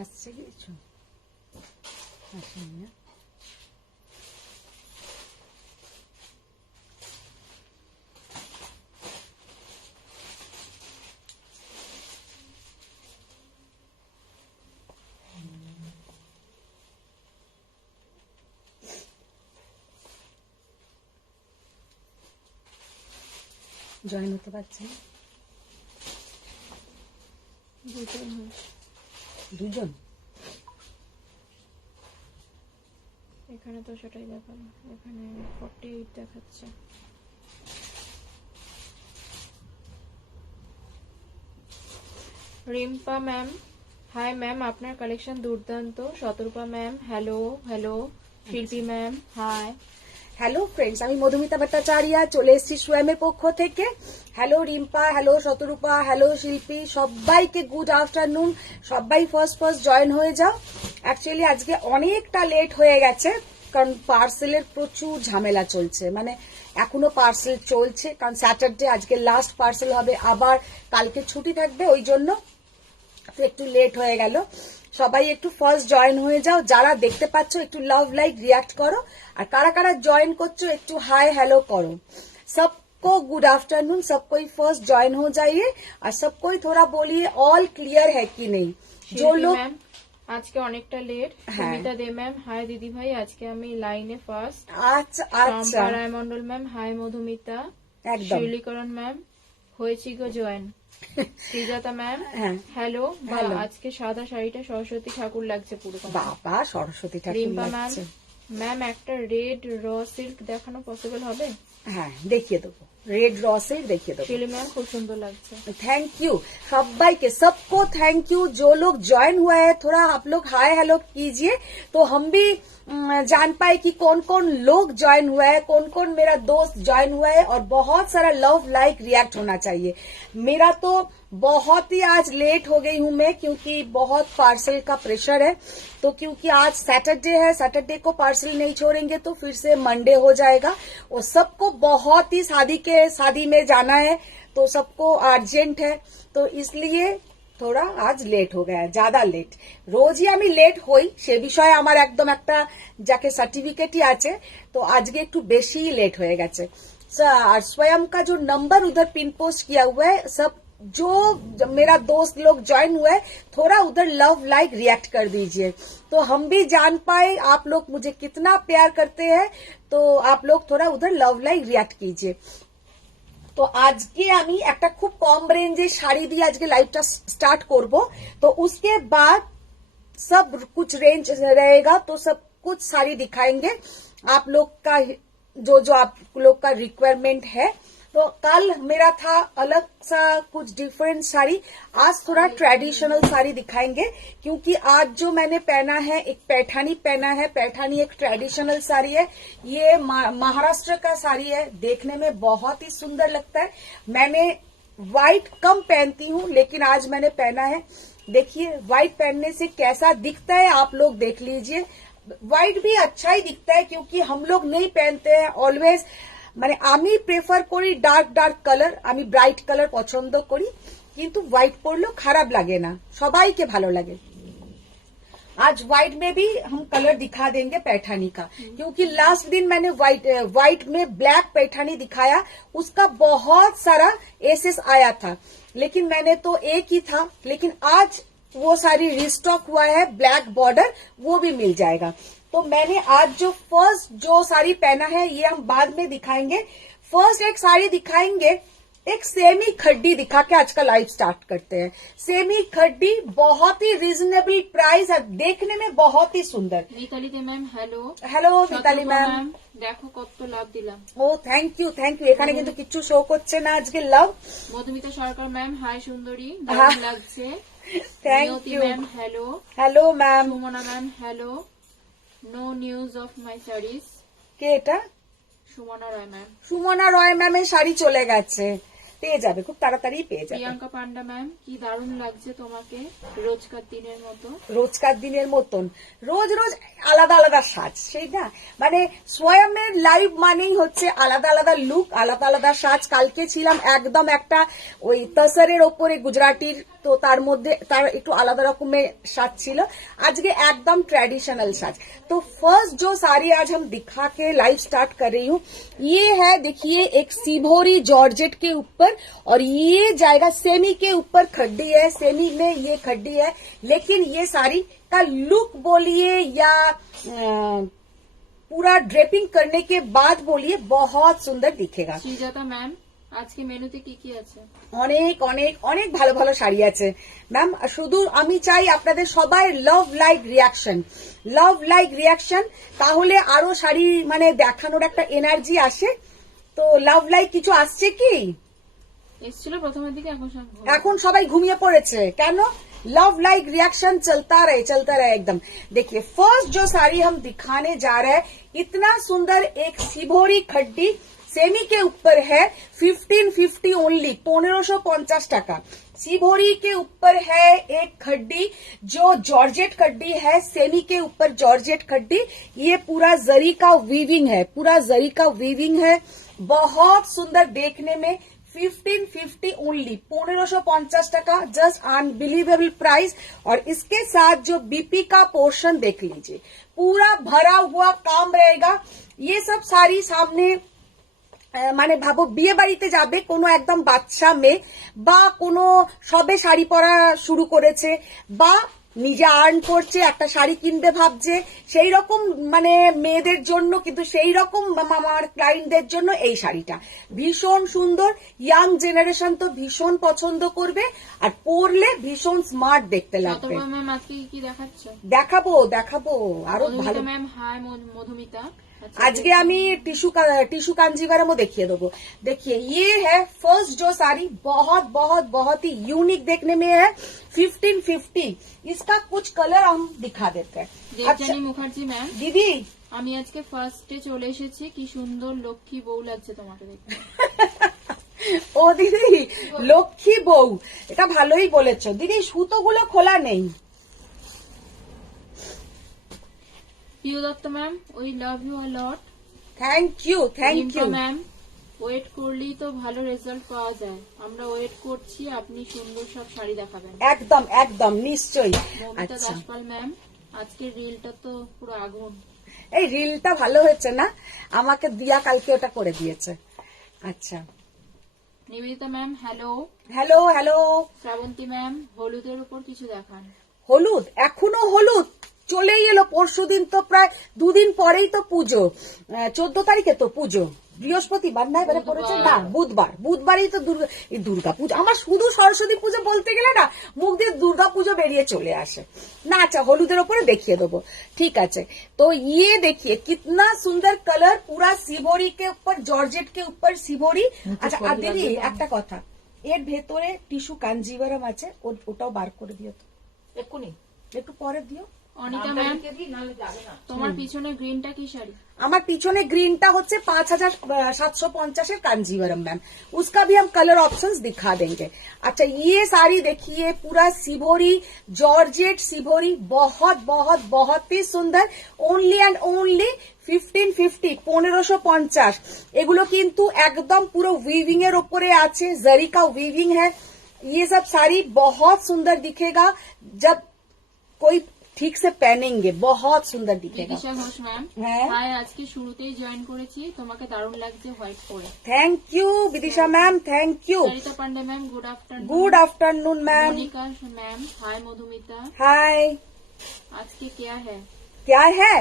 আসছে কিছু আসেনি না। জয়েন হতে পারছে না দুজন। এখানে তো সেটাই দেখালো, এখানে 48 দেখাচ্ছে। রিম্পা ম্যাম হাই ম্যাম, আপনার কালেকশন দুর্দান্ত। শতরূপা ম্যাম হ্যালো হ্যালো। শিল্পী ম্যাম হাই। হ্যালো ফ্রেন্ডস, আমি মধুমিতা ভট্টাচার্য চলে এসেছি সোয়ামের পক্ষ থেকে। হ্যালো রিম্পা, হ্যালো শতরূপা, হ্যালো শিল্পী, সবাইকে গুড আফটারনুন। সবাই ফার্স্ট জয়েন হয়ে যাও। অ্যাকচুয়ালি আজকে অনেকটা লেট হয়ে গেছে, কারণ পার্সেলের প্রচুর ঝামেলা চলছে, মানে এখনো পার্সেল চলছে, কারণ স্যাটারডে আজকে লাস্ট পার্সেল হবে, আবার কালকে ছুটি থাকবে, ওই জন্য তো একটু লেট হয়ে গেল। সবাই একটু ফার্স্ট জয়েন হয়ে যাও, যারা দেখতে পাচ্ছ একটু লাভ লাইক রিয়াক্ট করো, আর কারা কারা জয়েন করছো একটু হাই हेलो करो। सबको गुड आफ्टरनून, सबको फर्स्ट ज्वाइन हो जाइए और सबको थोड़ा बोलिए ऑल क्लियर है कि नहीं। जो लोग আজকে অনেকটা late. Sumita Dey ma'am hi দিদি ভাই, আজকে আমি লাইনে ফার্স্ট। আচ্ছা আচ্ছা, রায় মন্ডল ম্যাম হাই মধুমিতা। একদম। শিউলিকরণ ম্যাম হয়েছি গো জয়েন। Srijata ma'am hello. আজকে সাদা শাড়িটা সরস্বতী ঠাকুর লাগছে পুরো। বাবা সরস্বতী ঠাকুর রিম্পা ম্যাম লাগছে। ম্যাম একটা রেড র সিল্ক দেখানো পসিবল হবে? হ্যাঁ দেখিয়ে দেবো, रेड रॉ से देखिए दो। শিলি ম্যাম খুব সুন্দর লাগছে। थैंक यू सबाई के, सबको थैंक यू। जो लोग ज्वाइन हुआ है थोड़ा आप लोग हाय हेलो कीजिए, तो हम भी जान पाए कि कौन कौन लोग ज्वाइन हुआ है, कौन कौन मेरा दोस्त ज्वाइन हुआ है, और बहुत सारा लव लाइक रिएक्ट होना चाहिए। मेरा तो बहुत ही आज लेट हो गई हूं मैं, क्योंकि बहुत पार्सल का प्रेशर है। तो क्योंकि आज सैटरडे है, सैटरडे को पार्सल नहीं छोड़ेंगे तो फिर से मंडे हो जाएगा, और सबको बहुत ही शादी में जाना है, तो सबको अर्जेंट है, तो इसलिए थोड़ा आज लेट हो गया, ज्यादा लेट। रोजই আমি লেট হই, সে বিষয়ে আমার একদম একটা যাকে সার্টিফিকেটই আছে, তো আজকে একটু বেশি लेट হয়ে গেছে। और स्वयं का जो नंबर उधर पिन पोस्ट किया हुआ है, सब जो मेरा दोस्त लोग ज्वाइन हुआ है थोड़ा उधर लव लाइक रिएक्ट कर दीजिए, तो हम भी जान पाए आप लोग मुझे कितना प्यार करते हैं। तो आप लोग थोड़ा उधर लव लाइक रिएक्ट कीजिए। तो আজকে আমি একটা খুব কম রেঞ্জে শাড়ি দিয়ে আজকে লাইভটা স্টার্ট করব, तो उसके बाद सब कुछ रेंज रहेगा, तो सब कुछ साड़ी दिखाएंगे आप लोग का, जो आप लोग का रिक्वायरमेंट है। तो कल मेरा था अलग सा कुछ डिफरेंट साड़ी, आज थोड़ा ट्रेडिशनल साड़ी दिखाएंगे, क्योंकि आज जो मैंने पहना है एक पैठानी पहना है। पैठानी एक ट्रेडिशनल साड़ी है, ये महाराष्ट्र का साड़ी है, देखने में बहुत ही सुंदर लगता है। मैंने व्हाइट कम पहनती हूँ, लेकिन आज मैंने पहना है। देखिए व्हाइट पहनने से कैसा दिखता है, आप लोग देख लीजिए। व्हाइट भी अच्छा ही दिखता है, क्योंकि हम लोग नहीं पहनते हैं ऑलवेज, মানে আমি প্রেফার করি ডার্ক ডার্ক কালার, আমি ব্রাইট কালার পছন্দ করি, কিন্তু হোয়াইট পরলেও খারাপ লাগে না, সবাইকে ভালো লাগে। आज व्हाइट में भी हम कलर दिखा देंगे पैठानी का, क्योंकि लास्ट दिन मैंने व्हाइट में ब्लैक पैठानी दिखाया, उसका बहुत सारा एसेस आया था, लेकिन मैंने तो एक ही था, लेकिन आज वो सारी रिस्टॉक हुआ है, ब्लैक बॉर्डर वो भी मिल जाएगा। तो मैंने आज जो फर्स्ट जो साड़ी पहना है ये हम बाद में दिखाएंगे। फर्स्ट एक साड़ी दिखाएंगे, एक सेमी खड्डी दिखा के आज का लाइव स्टार्ट करते हैं। सेमी खड्डी बहुत ही रीजनेबल प्राइस है, देखने में बहुत ही सुंदर। Mitali De ma'am hello. Hello Mitali ma'am, দেখো কত লাভ দিলাম। ও থ্যাংক ইউ থ্যাংক ইউ। এখানে কিন্তু কিছু শো করছে না আজকে love. Madhumita Sarkar ma'am hi সুন্দরী, দারুণ লাগছে। Thank you ma'am hello. Hello ma'am. Sumana ma'am hello. No news of my saris. কে এটা? সুমনা রয় ম্যাম। সুমনা রয় ম্যামের শাড়ি চলে গেছে, পেয়ে যাবে, খুব তাড়াতাড়ি পেয়ে যাবে। প্রিয়াঙ্কা পান্ডা ম্যাম কি দারুণ লাগছে তোমাকে, রোজকার দিনের মতো। রোজকার দিনের মতন, রোজ রোজ আলাদা আলাদা সাজ, সেই না, মানে স্বয়মের লাইভ মানেই হচ্ছে আলাদা আলাদা লুক, আলাদা আলাদা সাজ। কালকে ছিলাম একদম একটা ওই তসরের ওপরে, গুজরাটির তো তার মধ্যে তার একটু আলাদা রকমের সাজ ছিল। আজকে একদম ट्रेडिशनल साज। तो फर्स्ट जो साड़ी आज हम दिखा के लाइव स्टार्ट कर रही हूँ, ये है देखिए एक सिभोरी जॉर्जेट के ऊपर, और ये जाएगा सेमी के ऊपर खड्डी है, सेमी में ये खड्डी है, लेकिन ये साड़ी का लुक बोलिए या पूरा ड्रेपिंग करने के बाद बोलिए बहुत सुंदर दिखेगा। সুজাতা ম্যাম, আজকে মেনুতে কি কি আছে? অনেক অনেক অনেক ভালো ভালো শাড়ি আছে ম্যাম। শুধু আমি চাই আপনাদের সবাই লাভ লাইক রিয়াকশন, তাহলে আরো শাড়ি মানে দেখানোর একটা এনার্জি আসে। তো লাভ লাইক কিছু আসছে কি? এসেছিল প্রথমের দিকে, এখন সবাই ঘুমিয়ে পড়েছে কেন? लव लाइक रिएक्शन चलता रहे एकदम। देखिए फर्स्ट जो साड़ी हम दिखाने जा रहे हैं, इतना सुंदर एक सिभोरी खड्डी सेमी के ऊपर है, 1550 ओनली, 1550 टका। सिभोरी के ऊपर है एक खड्डी जो जॉर्जेट खड्डी है, सेमी के ऊपर जॉर्जेट खड्डी। ये पूरा जरी का वीविंग है, बहुत सुंदर देखने में। 1550 ओनली, 1550 टका, जस्ट अनबिलीवेबल प्राइस। और इसके साथ जो बीपी का पोर्शन देख लीजिए, पूरा भरा हुआ काम रहेगा। ये सब सारी सामने মানে ভাবো বিয়ে বাড়িতে যাবে কোনো একদম বাচ্চা মেয়ে, বা কোনো সবে শাড়ি পরা শুরু করেছে, বা নিজে আর্ন করছে, একটা শাড়ি কিনবে ভাবছে, সেই রকম মানে মেয়েদের জন্য, কিন্তু সেই রকম আমার ক্লায়েন্টদের জন্য এই শাড়িটা ভীষণ সুন্দর। ইয়াং জেনারেশন তো ভীষণ পছন্দ করবে, আর পরলে ভীষণ স্মার্ট দেখতে লাগবে। দেখাবো আরো ভালো। ম্যাম হাই মধুমিতা, আজকে আমি টিश्यू कांजीवरम देखिए देबो। देखिए ये है फर्स्ट जो साड़ी, बहुत ही यूनिक देखने में है, 1550। इसका कुछ कलर हम दिखा देते हैं। দেবযানী মুখার্জি ম্যাম, দিদি আমি আজকে ফার্স্টে চলে এসেছি, কি সুন্দর লক্ষ্মী বউ লাগছে তোমাকে দেখতে। ও দিদি লক্ষ্মী বউ, এটা ভালোই বলেছো দিদি, সুতোগুলো খোলা নেই। প্রিয় Dutta ma'am, we love you a lot. Thank you ma'am, wait করলেই তো ভালো রেজাল্ট পাওয়া যায়, আমরা ওয়েট করছি, আপনি সুন্দর সব শাড়ি দেখাবেন। একদম নিশ্চয়ই। মমিতা দাসপাল ম্যাম, আজকের রিলটা তো পুরো আগুন। এই রিলটা ভালো হয়েছে না? আমাকে দিয়া কালকে ওটা করে দিয়েছে। আচ্ছা Nivedita ma'am, hello. Shrabanti ma'am, হলুদের উপর কিছু দেখান। হলুদ, এখনো হলুদ চলেই এলো। পরশুদিন তো প্রায় দুদিন পরেই তো পুজো, 14 তারিখে তো পুজো, বৃহস্পতিবার না এবারে পড়েছে না, বুধবারই তো দুর্গা পুজো। আমার শুধু সরস্বতী পুজো বলতে গেলে না মুখ দিয়ে দুর্গা পুজো বেরিয়ে চলে আসে না। আচ্ছা হলুদের ওপরে দেখিয়ে দেবো, ঠিক আছে। তো ইয়ে देखिए कितना सुंदर कलर, पूरा सिभोरी के ऊपर जॉर्जेट के ऊपर सिभोरी। আচ্ছা আর দিদি একটা কথা, এর ভেতরে টিস্যু কাঞ্জিভারাম আছে, ওটাও বার করে দিও তো এক্ষুনি, একটু পরে দিও। অনিতা ম্যাম, তোমার পিছনে গ্রিনটা কি শাড়ি? আমার পিছনে গ্রিনটা হচ্ছে 5750 এর कांजीवरम मैम, उसका भी हम कलर ऑप्शंस दिखा देंगे। अच्छा ये साड़ी देखिए, पूरा सिभोरी जॉर्जेट सिभोरी, बहुत ही सुंदर, ओनली एंड ओनली 1550, 1550। এগুলো কিন্তু একদম পুরো উইভিং এর উপরে আছে, जरी का উইভিং है। ये सब साड़ी बहुत सुंदर दिखेगा जब कोई ঠিক সে পहनेंगे, बहुत সুন্দর दिखेगा। বিদিশা ঘোষ ম্যাম, হাই, আজকে শুরুতেই জয়েন করেছি, তোমাকে দারুণ লাগছে হোয়াইট পরে। Thank you Bidisha ma'am, thank you. Sarita Pandey ma'am, good afternoon ma'am. Monika ma'am, hi Madhumita, hi. আজকে क्या है?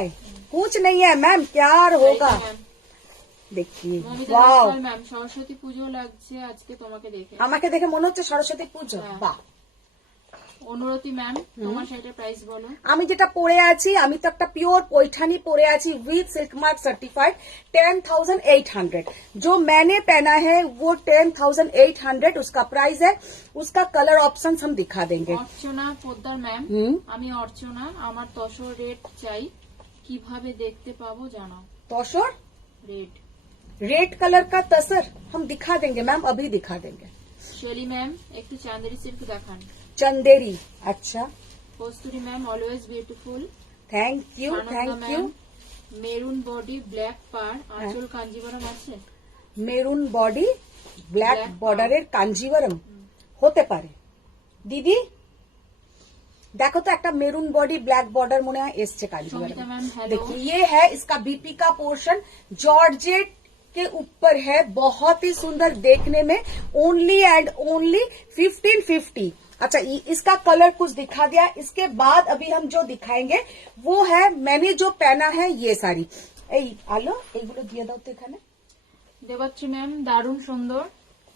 कुछ नहीं है मैम, क्या होगा देखिए। वाओ ম্যাম, সরস্বতী পুজো লাগছে আজকে তোমাকে দেখে। আমাকে দেখে মনে হচ্ছে সরস্বতী পুজো, বাহ। অনুরতি ম্যাম, তোমার শাড়িটার প্রাইস বলো। আমি যেটা পরে আছি, আমি তো একটা পিওর পৈঠানি পরে আছি উইথ सिल्क मार्क सर्टिफाइड, 10,800। जो मैंने पहना है वो 10,800 उसका प्राइस है। उसका कलर ऑप्शन हम दिखा देंगे। অর্চনা পোদ্দার ম্যাম, আমি অর্চনা, আমার তসর রেড চাই, কিভাবে দেখতে পাবো জানাও। तसर रेड कलर का तसर हम दिखा देंगे मैम, अभी दिखा देंगे। শেলি ম্যাম, একটু চাঁদেরি সিল্ক দেখান। चंदेरी, अच्छा। Kasturi ma'am, always beautiful, thank you. Maroon body black পার, আঁচল কাঞ্জিভারাম আছে। মেরুন বডি ব্ল্যাক বর্ডারের কাঞ্জিভারাম হতে পারে, দিদি देखो तो एक मेरून बॉडी ब्लैक बॉर्डर मने হয় এসছে समिता कांजीवरम। मैम हेलो देखिए ये है इसका बीपी का पोर्शन, जॉर्जेट के ऊपर है, बहुत ही सुंदर देखने में। Only and only 1550। अच्छा इसका कलर कुछ दिखा दिया। इसके बाद अभी हम जो दिखाएंगे वो है मैंने जो पहना है ये साड़ी। आलो এইগুলো দিয়ে দাও তো এখানে। দেবাশ্রী ম্যাম দারুণ সুন্দর।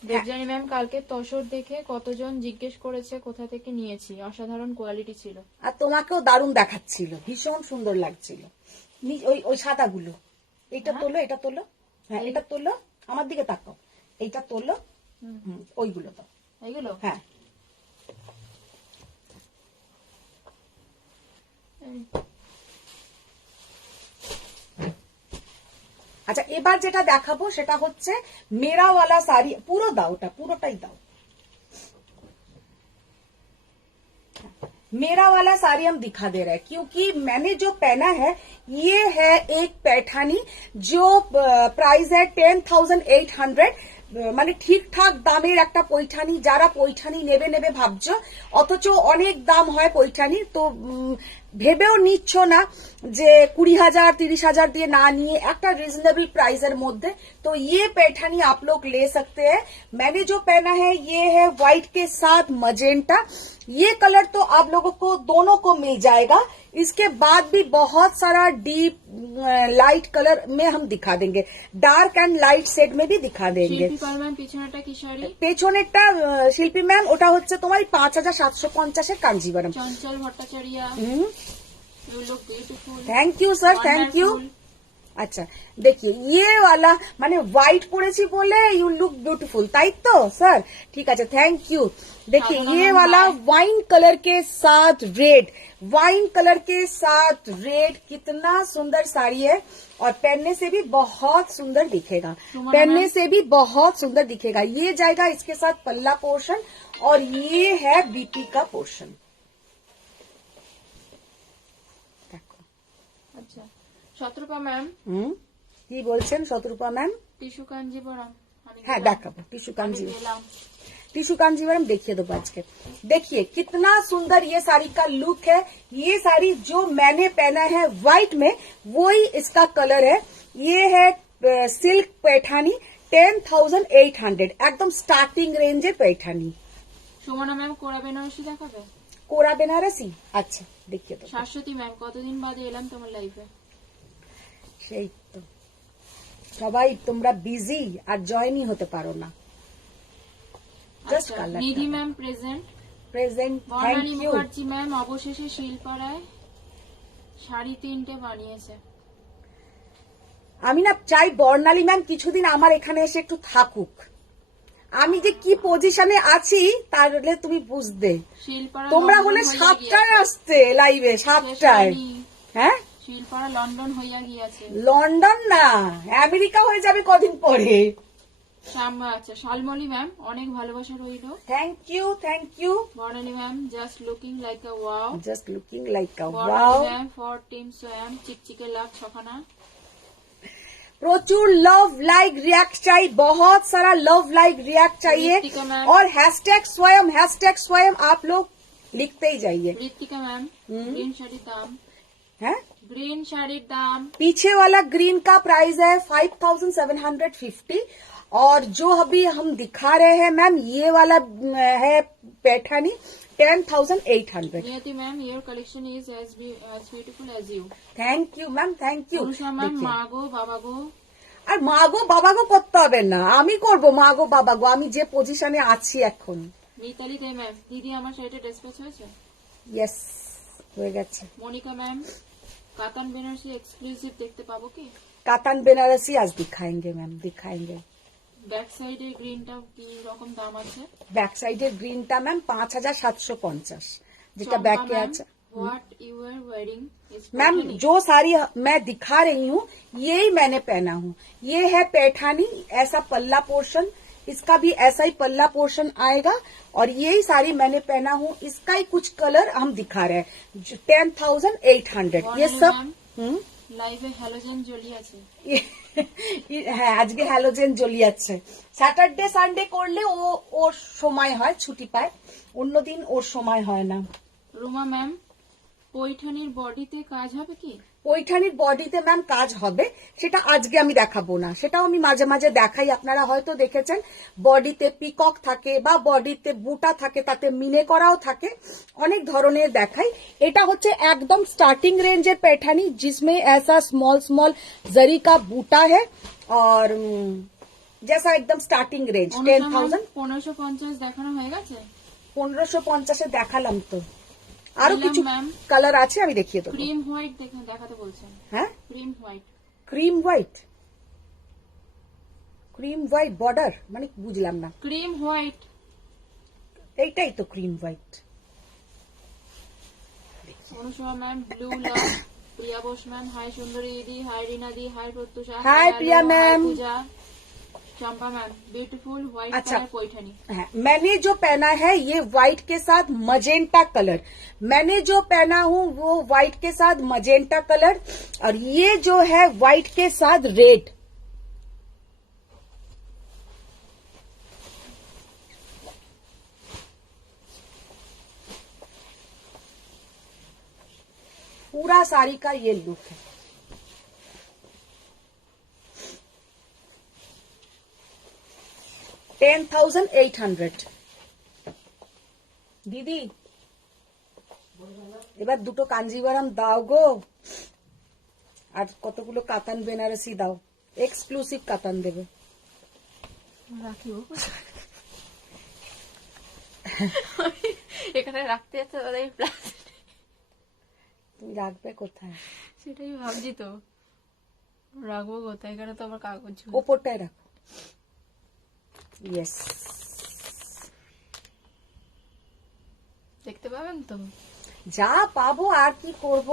দেবজানী ম্যাম কালকে তসর দেখে কতজন জিজ্ঞেস করেছে কোথা থেকে নিয়েছি, অসাধারণ কোয়ালিটি ছিল। আর তোমাকেও দারুণ দেখাচ্ছিল, ভীষণ সুন্দর লাগছিল। ওই ওই সাদাগুলো এইটা তোলো, এটা তোলো, হ্যাঁ এটা তোলো, আমার দিকে তাকাও, এইটা তোলো, ওইগুলো তো এইগুলো হ্যাঁ। আচ্ছা এবার যেটা দেখাবো সেটা হচ্ছে মেরাওয়ালা শাড়ি। পুরো দাও, ওটা পুরোটাই দাও। मेरा वाला साड़ी हम दिखा दे रहे हैं क्योंकि मैंने जो पहना है ये है एक पैठानी जो प्राइस है 10,800। মানে ঠিকঠাক দামের একটা পৈঠানি। যারা পৈঠানি নেবে নেবে ভাবছো, অথচ অনেক দাম হয় পৈঠানি, তো ভেবেও নিচ্ছ না যে 20,000 30,000 দিয়ে না নিয়ে একটা রিজनेबल प्राइस মধ্যে। तो ये पैठानी आप लोग ले सकते हैं। मैंने जो पहना है ये है व्हाइट के साथ मजेंटा। ये कलर तो आप लोगों को दोनों को मिल जाएगा। इसके बाद भी बहुत सारा डीप लाइट कलर में हम दिखा देंगे, डार्क एंड लाइट शेड में भी दिखा देंगे। পিছনেটা কি শাড়ি? পেছনেরটা শিল্পী ম্যাম ওটা হচ্ছে তোমার 5,750 Kanjivaram. Chanchal Bhattacharya You look beautiful. Thank you sir, thank you. अच्छा देखिए ये वाला माने व्हाइट পরেছি বলে ইউ लुक ब्यूटीफुल, তাই তো স্যার? ঠিক আছে, थैंक यू। देखिए ये वाला वाइन कलर के साथ रेड, वाइन कलर के साथ रेड, कितना सुंदर साड़ी है और पहनने से भी बहुत सुंदर दिखेगा, पहनने से भी बहुत सुंदर दिखेगा। ये जाएगा इसके साथ पल्ला पोर्शन और ये है बीपी का पोर्शन। আচ্ছা শতরূপা ম্যাম কি বলছেন শতরূপা ম্যাম? টিস্যু কাঞ্জিবরম হ্যাঁ দেখাবো, টিস্যू कांजीवरम, टिश्यू कांजीवरम देखिए दो आज के। देखिए कितना सुंदर ये साड़ी का लुक है। ये साड़ी जो मैंने पहना है व्हाइट में वही इसका कलर है। ये है सिल्क पैठानी 10,800, एकदम स्टार्टिंग रेंजे पैठानी। সুমনা ম্যাম কোরা বেনারসি দেখাবে? कोरा बेनारसी। अच्छा देखिए तो শাশ্বতী ম্যাম কতদিন বাদে এলাম তোমার লাইফে? সেই তো সবাই তোমরা বিজি আর জয়েনই হতে পারো না। Just colour. Nidhi ma'am present. Present, Barnali thank you. Mukherjee ma'am অবশেষে শিলপাড়ায় শাড়ি 3টে বানিয়েছে। আমি না চাই বর্ণালী ম্যাম কিছুদিন আমার এখানে এসে একটু থাকুক। আমি যে কি পজিশনে আছি তাহলে তুমি বুঝবে। শিলপাড়া তোমরা হলে 7টায় আসতে লাইভে, 7টায়। হ্যাঁ শিলপাড়া লন্ডন হইয়া গিয়েছে। লন্ডন না, আমেরিকা হয়ে যাবে কদিন পরে। আচ্ছা শালমলি ম্যাম অনেক ভালোবাসা রইল। Thank you, thank you. Barnali ma'am just looking like a wow. Just looking like a wow. Barnali ma'am for team Swayam চিকচিকে লাভ ছখানা। प्रचुर लव लाइक रिएक्ट चाहिए, बहुत सारा लव लाइक रिएक्ट चाहिए और हैशटैग स्वयं आप लोग लिखते ही जाइए। ঋতিকা ম্যাম গ্রিন শাড়ির দাম है গ্রিন শাড়ির দাম पीछे वाला ग्रीन का प्राइस है 5,750 और जो अभी हम दिखा रहे हैं मैम ये वाला है Paithani 10,800। Niyati ma'am your collection is as beautiful as you. Thank you ma'am, thank you. Anusha ma'am মা গো বাবা গো। আর মা গো বাবা গো করতে হবে না, আমি করব মা গো বাবা গো, আমি যে পজিশনে আছি এখন। মিতালি দে ম্যাম দিদি আমার শাড়িটা ডিসপ্যাচ হয়েছে? ইয়েস হয়ে গেছে। মনিকা ম্যাম কাতান বেনারসি এক্সক্লুসিভ দেখতে পাবো কি? कातान बेनारसी आज दिखाएंगे मैम, दिखाएंगे। ব্যাক সাইডের গ্রিনটা কি রকম দাম আছে? बैक साइडের গ্রিনটা ম্যাম 5,750, যেটা ব্যাকে আছে। What you are wearing is ma'am जो साड़ी मैं दिखा रही हूँ यही मैंने पहना हूँ। ये है पैठानी, ऐसा पल्ला पोर्शन, इसका भी ऐसा ही पल्ला पोर्शन आएगा और यही साड़ी मैंने पहना हूँ। इसका ही कुछ कलर हम दिखा रहे हैं 10,800। ये सब লাইভে হ্যালোজেন জ্বলিয়েছে। হ্যাঁ, আজকে হ্যালোজেন জ্বলিয়াচ্ছে। স্যাটারডে সানডে করলে ওর সময় হয়, ছুটি পায়, অন্যদিন ওর সময় হয় না। রুমা ম্যাম, পৈঠানির বডিতে কাজ হবে কি? পৈঠানির বডিতে ম্যাম কাজ হবে, সেটা আজকে আমি দেখাবো না, সেটাও আমি মাঝে মাঝে দেখাই। আপনারা হয়তো দেখেছেন বডিতে পিকক থাকে বা বডিতে বুটা থাকে, তাতে মিনে করাও থাকে, অনেক ধরনের দেখাই। এটা হচ্ছে একদম স্টার্টিং रेंजर पैठानी जिसमें ऐसा स्मॉल स्मॉल जरी का बूटा है और जैसा एकदम स्टार्टिंग रेंज 10,000। 1550 দেখানো হয়ে গেছে। 1550 দেখালাম তো, আরো কিছু ম্যাম কালার আছে, আমি দেখিয়ে দেবো। ক্রিম হোয়াইট দেখাতে বলছেন। হ্যাঁ, cream white. Cream white, cream white border মানে বুঝলাম না। ক্রিম হোয়াইট, এইটাই তো ক্রিম হোয়াইট। অনুষ্মা ম্যাম ব্লু লাভ। প্রিয়া বোস ম্যাম হাই সুন্দরী দিদি, হাই রিনা দি, হাই প্রত্যুষা, হাই প্রিয়া मैम। পূজা। चंपा मैम ब्यूटीफुल व्हाइट अच्छा। कलर पैठानी। मैंने जो पहना है ये व्हाइट के साथ मजेंटा कलर, मैंने जो पहना हूँ वो व्हाइट के साथ मजेंटा कलर, और ये जो है व्हाइट के साथ रेड। पूरा साड़ी का ये लुक है। $10,800। দিদি এবার দুটো কাঞ্জিভারাম দাও গো, আর কতগুলো কাতান বেনারসি দাও, এক্সক্লুসিভ কাতান দেবে। রাখিব এখানে রাখতে যাচ্ছে দাদা, তুমি রাখবে কোথায়? সেটাই ভাবছি তো, রাখবো কোথায়? এখানে তো আমার কাগজ ওপরটায় রাখো। ইয়েস, দেখতে পাবেন তো যা পাবো আর কি করব।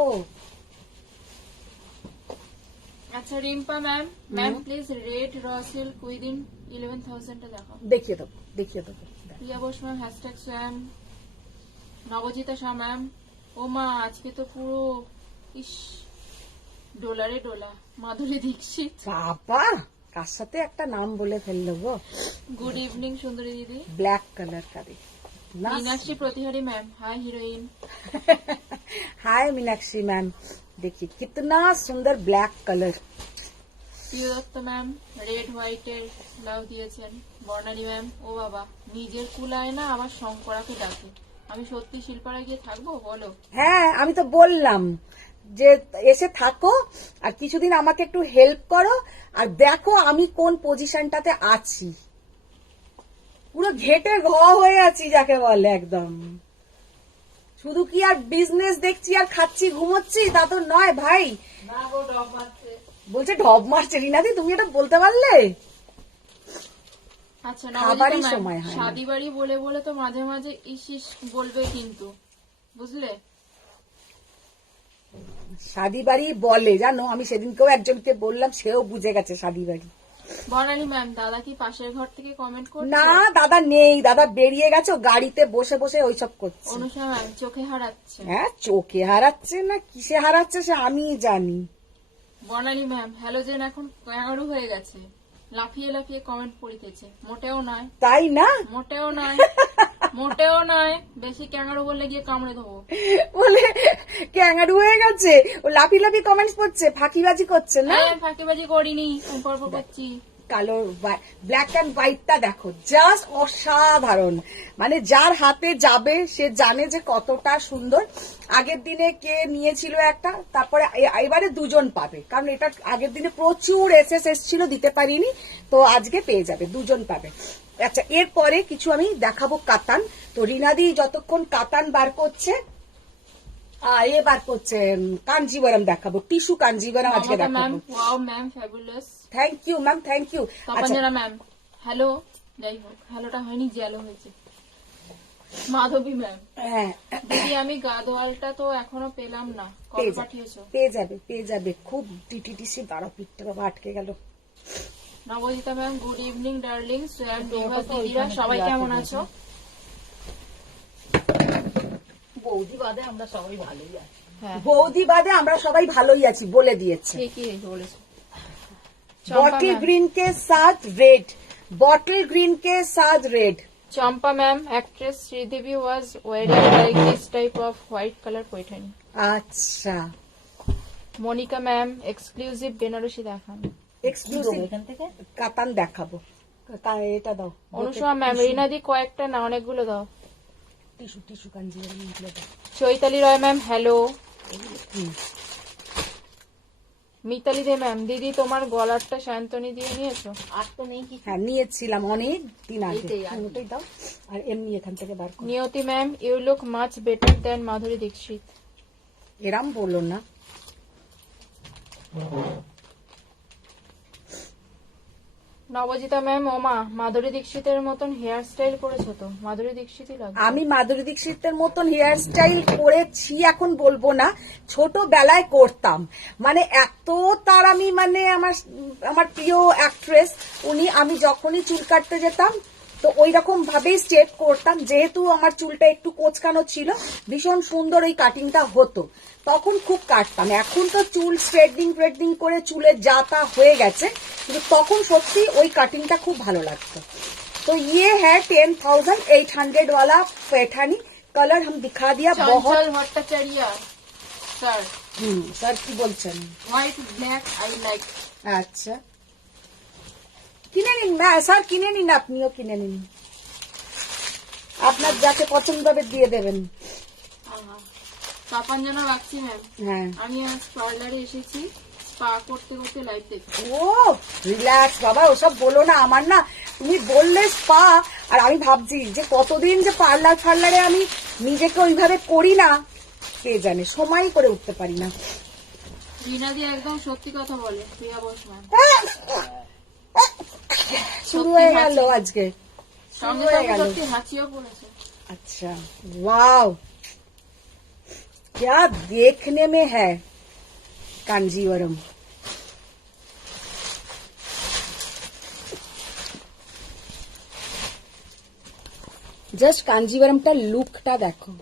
আচ্ছা Rimpa ma'am, ma'am please red raw silk within 11,000 টা দেখাও। দেখিয়ে দেবো, দেখিয়ে দেবো। Priya Bose ma'am hashtag Sam. Nabajita Shah ma'am, ও মা আজকে তো পুরো ইস ডলারে ডোলা। মাধুরী দীক্ষিত, বাবা কার সাথে একটা নাম বলে ফেললো গো। গুড ইভিনিং সুন্দরী দিদি। ব্ল্যাক কালার का ना। Meenakshi Pratihari ma'am hi heroine. Hi Meenakshi ma'am, देखिए कितना सुंदर ब्लैक कलर। প্রিয় দত্ত ম্যাম রেড হোয়াইটের লাভ দিয়েছেন। বর্ণালী ম্যাম, ও বাবা নিজের কুলায় না আবার শঙ্করাকে ডাকে, আমি সত্যি শিল্পারা গিয়ে থাকবো বলো? হ্যাঁ, আমি তো বললাম যে এসে থাকো আর কিছুদিন আমাকে একটু হেল্প করো, আর দেখো আমি কোন পজিশনটাতে আছি, পুরো ঘেটে ঘ হয়ে আছি যাকে বলে একদম। শুধু কি আর বিজনেস দেখছি আর খাচ্ছি ঘুমোচ্ছি তা তো নয় ভাই। বলছে ঢপ মারছে। রিনাদি তুমি এটা বলতে পারলে? আচ্ছা খাবারই সময় হয় না। শাদি বাড়ি বলে বলে তো মাঝে মাঝে ইস বলবে কিন্তু, বুঝলে? শাদি বাড়ি বলে, জানো আমি সেদিনকেও একজনকে বললাম, সেও বুঝে গেছে শাদি বাড়ি। বর্ণালী ম্যাম দাদা কি পাশের ঘর থেকে কমেন্ট করছে? না দাদা নেই, দাদা বেরিয়ে গেছে, ও গাড়িতে বসে বসে ওইসব করছে। অনুষা ম্যাম চোখে হারাচ্ছে। হ্যাঁ, চোখে হারাচ্ছে না কিসে হারাচ্ছে সে আমিই জানি। বর্ণালী ম্যাম হ্যালোজেন এখন 11 হয়ে গেছে, লাফিয়ে লাফিয়ে কমেন্ট পড়িতেছে। মোটেও নয়, তাই না? মোটেও নয়, মোটেও নয়, বেশি ক্যাঙ্গারু বললে গিয়ে কামড়ে দেবো। বলে ক্যাঙ্গারু হয়ে গেছে, ও লাফি লাফি কমেন্টস করছে, ফাঁকিবাজি করছে না। হ্যাঁ, ফাঁকিবাজি করিনি, সম্পর্ক করছি। কালো ব্ল্যাক অ্যান্ড হোয়াইটটা দেখো, জাস্ট অসাধারণ। মানে যার হাতে যাবে সে জানে যে কতটা সুন্দর। আগের দিনে কে নিয়েছিল একটা, তারপরে এবারে দুজন পাবে, কারণ এটা আগের দিনে প্রচুর এসএস ছিল, দিতে পারিনি, তো আজকে পেয়ে যাবে, দুজন পাবে। আচ্ছা, এরপরে কিছু আমি দেখাবো কাতান। তো রিনাদি যতক্ষণ কাতান বার করছে, এ বার করছে কাঞ্জিভারাম দেখাবো, টিস্যু কাঞ্জিভারাম আজকে ম্যাম দেখাবো। Wow ma'am fabulous. Thank you ma'am, thank you. Tapanjana ma'am hello, যাই হোক হ্যালোটা হয়নি, জ্যালো হয়েছে। মাধবী ম্যাম, হ্যাঁ দিদি আমি গাদোয়ালটা তো এখনো পেলাম না, কবে পেয়ে যাবে, পাঠিয়েছো? পেয়ে যাবে, পেয়ে যাবে। খুব টিটিটিসি দাঁড়া, পিঠটা বাবা আটকে গেল। Nabajita ma'am good evening darling. Swayam Bibhas দিদিরা সবাই কেমন আছো? বৌদি বাদে আমরা সবাই ভালোই আছি। হ্যাঁ বৌদি বাদে আমরা সবাই ভালোই আছি বলে দিয়েছে। ঠিকই বলেছো। बॉटल ग्रीन के साथ रेड, बॉटल ग्रीन के साथ red. Champa ma'am, actress Sridevi was wearing like this type of white color poitani. अच्छा, Monica ma'am, exclusive বেনারসি দেখান। এক্সক্লুসিভ কাতান দেখাবো। এটা দাও। অনুষমা ম্যাম, রিনাদি কয়েকটা না অনেকগুলো দাও। টিস্যু টিস্যু কাঞ্জিভারাম এগুলো দাও। চৈতালি রয় ma'am, hello. Mitali De ma'am, দিদি তোমার গলারটা শান্তনি দিয়ে নিয়েছো? আর তো নেই কি। হ্যাঁ নিয়েছিলাম অনেক দিন আগে। ওটাই দাও আর এমনি এখান থেকে বার করো। Niyati ma'am, you look much better than Madhuri Dixit. এরাম বলো না। নবজিতা ম্যাম, ওমা মাধুরী দীক্ষিতের মতন হেয়ার স্টাইল করেছো তো, মাধুরী দীক্ষিতই লাগে। আমি মাধুরী দীক্ষিতের মতন হেয়ার স্টাইল করেছি এখন বলবো না, ছোটবেলায় করতাম। মানে এত তার আমি মানে আমার প্রিয় অ্যাক্ট্রেস উনি, আমি যখনই চুল কাটতে যেতাম তো ওই রকম ভাবেই স্ট্রেট করতাম। যেহেতু আমার চুলটা একটু কোঁচকানো ছিল, ভীষণ সুন্দর ওই কাটিংটা হতো, তখন খুব কাটতাম। এখন তো চুল স্ট্রেটনিং করে চুলের জাতা হয়ে গেছে, কিন্তু তখন সত্যি ওই কাটিংটা খুব ভালো লাগতো। तो ये है 10,800 वाला पैठानी। कलर हम दिखा दिया। बहुत চঞ্চল ভট্টাচার্য স্যার, सर की बोलছেন? White black I like. আচ্ছা কিনে নিন না স্যার, কিনে নিন, আপনিও কিনে নিন, আপনার যাকে পছন্দ হবে দিয়ে দেবেন। তাপাঞ্জনা রাখছি ম্যাম, হ্যাঁ, আমি আজ পার্লারে এসেছি স্পা করতে করতে লাইভ দেখছি। ও রিল্যাক্স বাবা, ওসব বলো না। আমার না তুমি বললে স্পা, আর আমি ভাবছি যে কতদিন যে পার্লারে আমি নিজেকে ওইভাবে করি না, কে জানে, সময়ই করে উঠতে পারি না। রিনাদি একদম সত্যি কথা বলে। প্রিয়া বোস ম্যাম, শুরু হয়ে গেল আজকে, শুরু সঙ্গে হয়ে সঙ্গে গেল। সত্যি হাসিও পড়েছে। अच्छा वाव, क्या देखने में है कांजीवरम। জাস্ট কাঞ্জিভারামটা লুকটা দেখো।